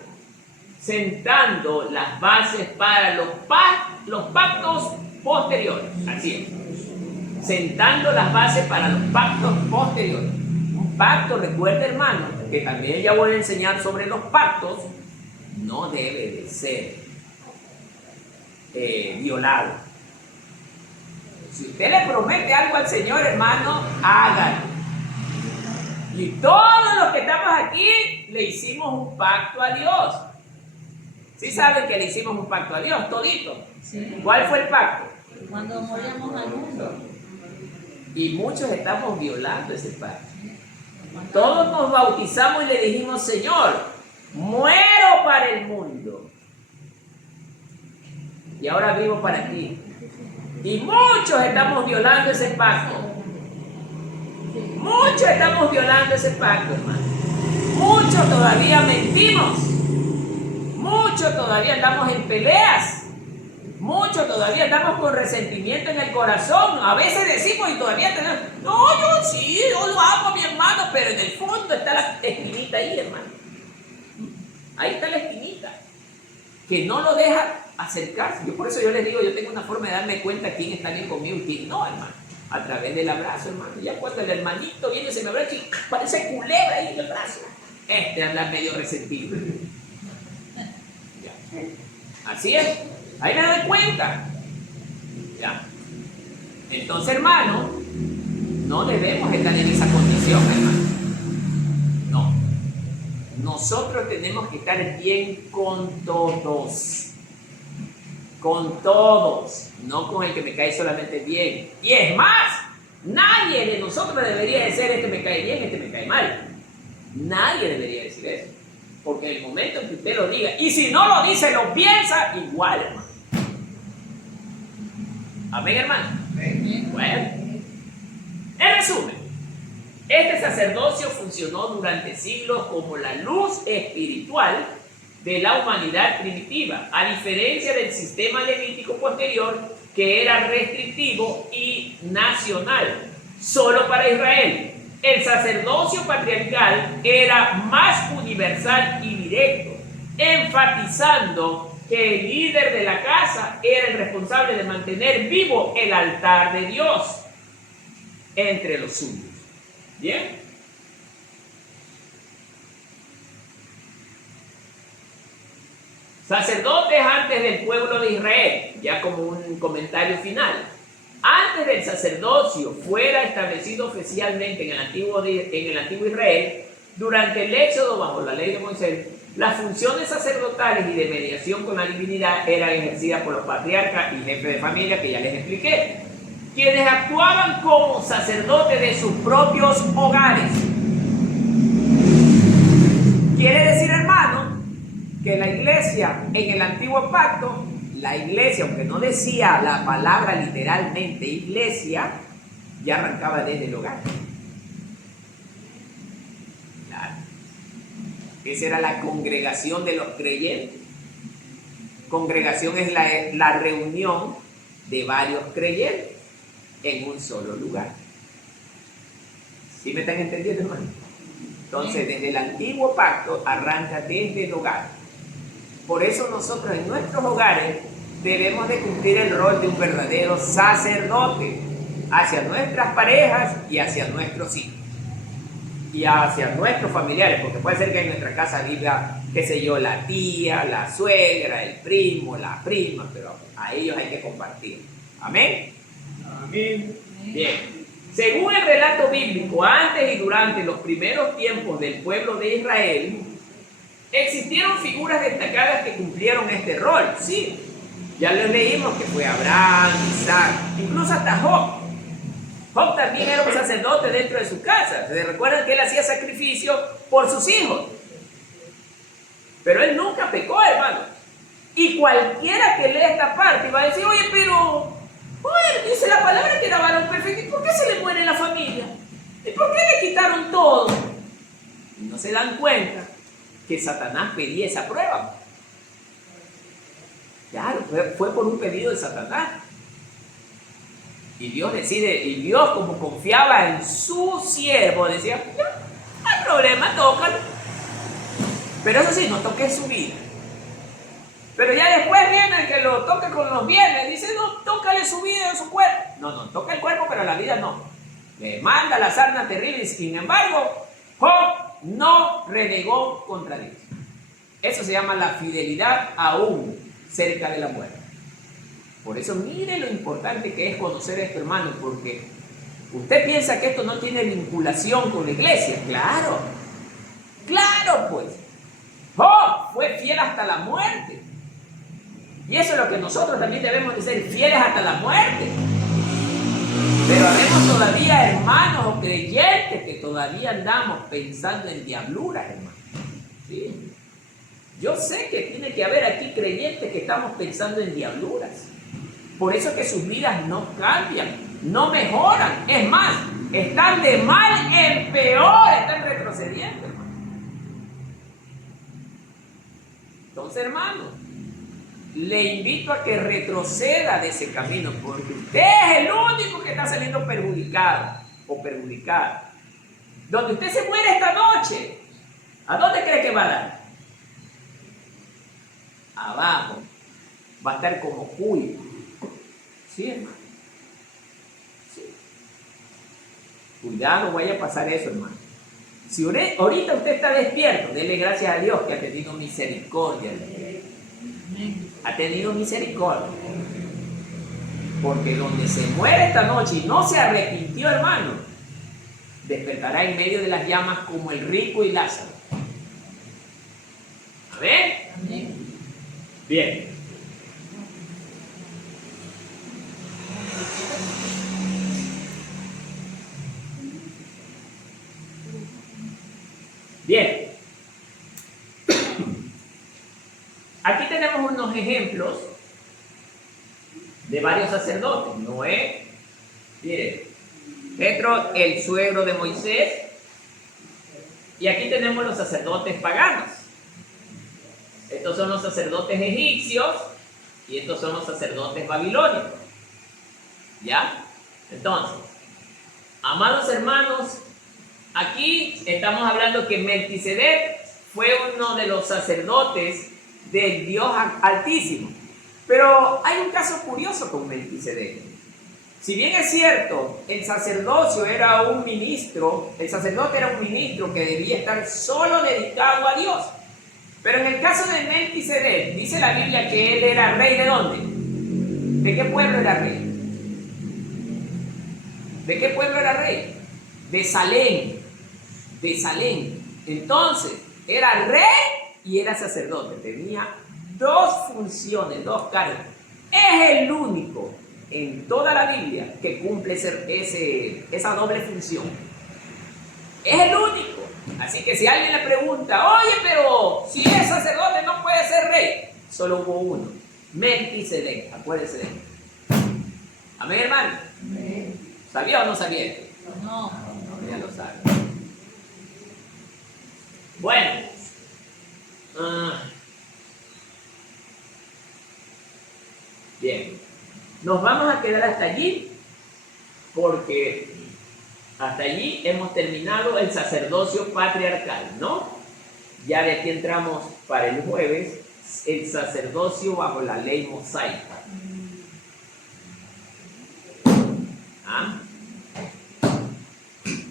sentando las bases para los pactos posteriores. Así es, sentando las bases para los pactos posteriores. Un pacto, recuerda hermano, que también ya voy a enseñar sobre los pactos, no debe de ser violado. Si usted le promete algo al Señor, hermano, hágalo. Y todos los que estamos aquí le hicimos un pacto a Dios. ¿Sí saben que le hicimos un pacto a Dios, todito? Sí. ¿Cuál fue el pacto? Cuando moríamos al mundo. Y muchos estamos violando ese pacto. Todos nos bautizamos y le dijimos, Señor, muero para el mundo. Y ahora vivo para ti. Y muchos estamos violando ese pacto. Muchos estamos violando ese pacto, hermano. Muchos todavía mentimos. Muchos todavía andamos en peleas. Muchos todavía andamos con resentimiento en el corazón. A veces decimos y todavía tenemos, no, yo lo amo a mi hermano, pero en el fondo está la esquinita ahí, hermano. Ahí está la esquinita, que no lo deja acercarse. Por eso yo les digo, yo tengo una forma de darme cuenta quién está bien conmigo y quién no, hermano. A través del abrazo, hermano. Ya cuando el hermanito viene, se me abraza y parece culebra ahí en el brazo. Anda medio resentido. Ya. Así es. Ahí me doy cuenta. Ya. Entonces, hermano, no debemos estar en esa condición, hermano. No. Nosotros tenemos que estar bien con todos. Con todos. No con el que me cae solamente bien. Y es más, nadie de nosotros debería decir este me cae bien, este me cae mal. Nadie debería decir eso. Porque en el momento en que usted lo diga, y si no lo dice, lo piensa, igual, hermano. Amén, hermano. Amén. Bueno, en resumen, este sacerdocio funcionó durante siglos como la luz espiritual de la humanidad primitiva, a diferencia del sistema levítico posterior que era restrictivo y nacional, solo para Israel. El sacerdocio patriarcal era más universal y directo, enfatizando que el líder de la casa era el responsable de mantener vivo el altar de Dios entre los suyos. ¿Bien? Sacerdotes antes del pueblo de Israel, ya como un comentario final. Antes del sacerdocio fuera establecido oficialmente en el antiguo Israel, durante el éxodo bajo la ley de Moisés, las funciones sacerdotales y de mediación con la divinidad eran ejercidas por los patriarcas y jefes de familia, que ya les expliqué, quienes actuaban como sacerdotes de sus propios hogares. Quiere decir, hermano, que la iglesia en el antiguo pacto, la iglesia, aunque no decía la palabra literalmente iglesia, ya arrancaba desde el hogar. Claro. Esa era la congregación de los creyentes. Congregación es la reunión de varios creyentes en un solo lugar. ¿Sí me están entendiendo, hermano? Entonces, desde el antiguo pacto arranca desde el hogar. Por eso nosotros en nuestros hogares debemos de cumplir el rol de un verdadero sacerdote hacia nuestras parejas y hacia nuestros hijos y hacia nuestros familiares, porque puede ser que en nuestra casa viva, qué sé yo, la tía, la suegra, el primo, la prima, pero a ellos hay que compartir. ¿Amén? Amén. Bien. Según el relato bíblico, antes y durante los primeros tiempos del pueblo de Israel, existieron figuras destacadas que cumplieron este rol. Sí, ya les leímos que fue Abraham, Isaac, incluso hasta Job. Job también era un sacerdote dentro de su casa. ¿Se recuerdan que él hacía sacrificio por sus hijos? Pero él nunca pecó, hermano. Y cualquiera que lea esta parte va a decir, oye, pero dice la palabra que era varón perfecto. ¿Y por qué se le muere la familia? ¿Y por qué le quitaron todo? Y no se dan cuenta que Satanás pedía esa prueba. Claro, fue por un pedido de Satanás. Y Dios decide, y Dios como confiaba en su siervo, decía, no hay problema, tócalo. Pero eso sí, no toques su vida. Pero ya después viene el que lo toque con los bienes, dice, no, tócale su vida en su cuerpo. No, toca el cuerpo, pero la vida no. Le manda la sarna terrible y sin embargo, Job no renegó contra Dios. Eso se llama la fidelidad aún cerca de la muerte. Por eso mire lo importante que es conocer esto, hermano, porque usted piensa que esto no tiene vinculación con la iglesia. Claro, pues. Job fue fiel hasta la muerte. Y eso es lo que nosotros también debemos de ser, fieles hasta la muerte. Pero habemos todavía hermanos o creyentes que todavía andamos pensando en diabluras, hermano. ¿Sí? Yo sé que tiene que haber aquí creyentes que estamos pensando en diabluras. Por eso es que sus vidas no cambian, no mejoran. Es más, están de mal en peor, están retrocediendo, hermano. Entonces, hermano, le invito a que retroceda de ese camino, porque usted es el único que está saliendo perjudicado o perjudicada. Donde usted se muere esta noche, ¿a dónde cree que va a dar? Abajo. Va a estar como Julio. Sí, hermano. Sí. Cuidado, vaya a pasar eso, hermano. Si ahorita usted está despierto, dele gracias a Dios que ha tenido misericordia. Ha tenido misericordia. Porque donde se muere esta noche y no se arrepintió, hermano, despertará en medio de las llamas como el rico y Lázaro. ¿Amén? Amén. Bien. Bien. Aquí tenemos unos ejemplos de varios sacerdotes. Noé, miren, Jetro, el suegro de Moisés, y aquí tenemos los sacerdotes paganos. Estos son los sacerdotes egipcios y estos son los sacerdotes babilónicos. ¿Ya? Entonces, amados hermanos, aquí estamos hablando que Melquisedec fue uno de los sacerdotes del Dios Altísimo. Pero hay un caso curioso con Melquisedec. Si bien es cierto, el sacerdocio era un ministro, el sacerdote era un ministro que debía estar solo dedicado a Dios. Pero en el caso de Melquisedec, dice la Biblia que él era rey ¿de dónde? ¿De qué pueblo era rey? ¿De qué pueblo era rey? De Salem. De Salem. Entonces, era rey y era sacerdote. Tenía dos funciones, dos cargos. Es el único en toda la Biblia que cumple esa doble función. Es el único. Así que si alguien le pregunta, oye, pero si es sacerdote no puede ser rey. Solo hubo uno. Melquisedec. Acuérdense de él. Amén, hermano. Amén. ¿Sabía o no sabía esto? No. No, ya lo sabe. Bueno. Bien. Nos vamos a quedar hasta allí porque hasta allí hemos terminado el sacerdocio patriarcal, ¿no? Ya de aquí entramos para el jueves, el sacerdocio bajo la ley mosaica. ¿Ah?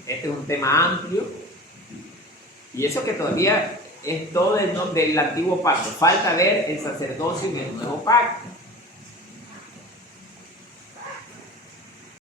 Este es un tema amplio y eso que todavía es todo del antiguo pacto. Falta ver el sacerdocio en el nuevo pacto.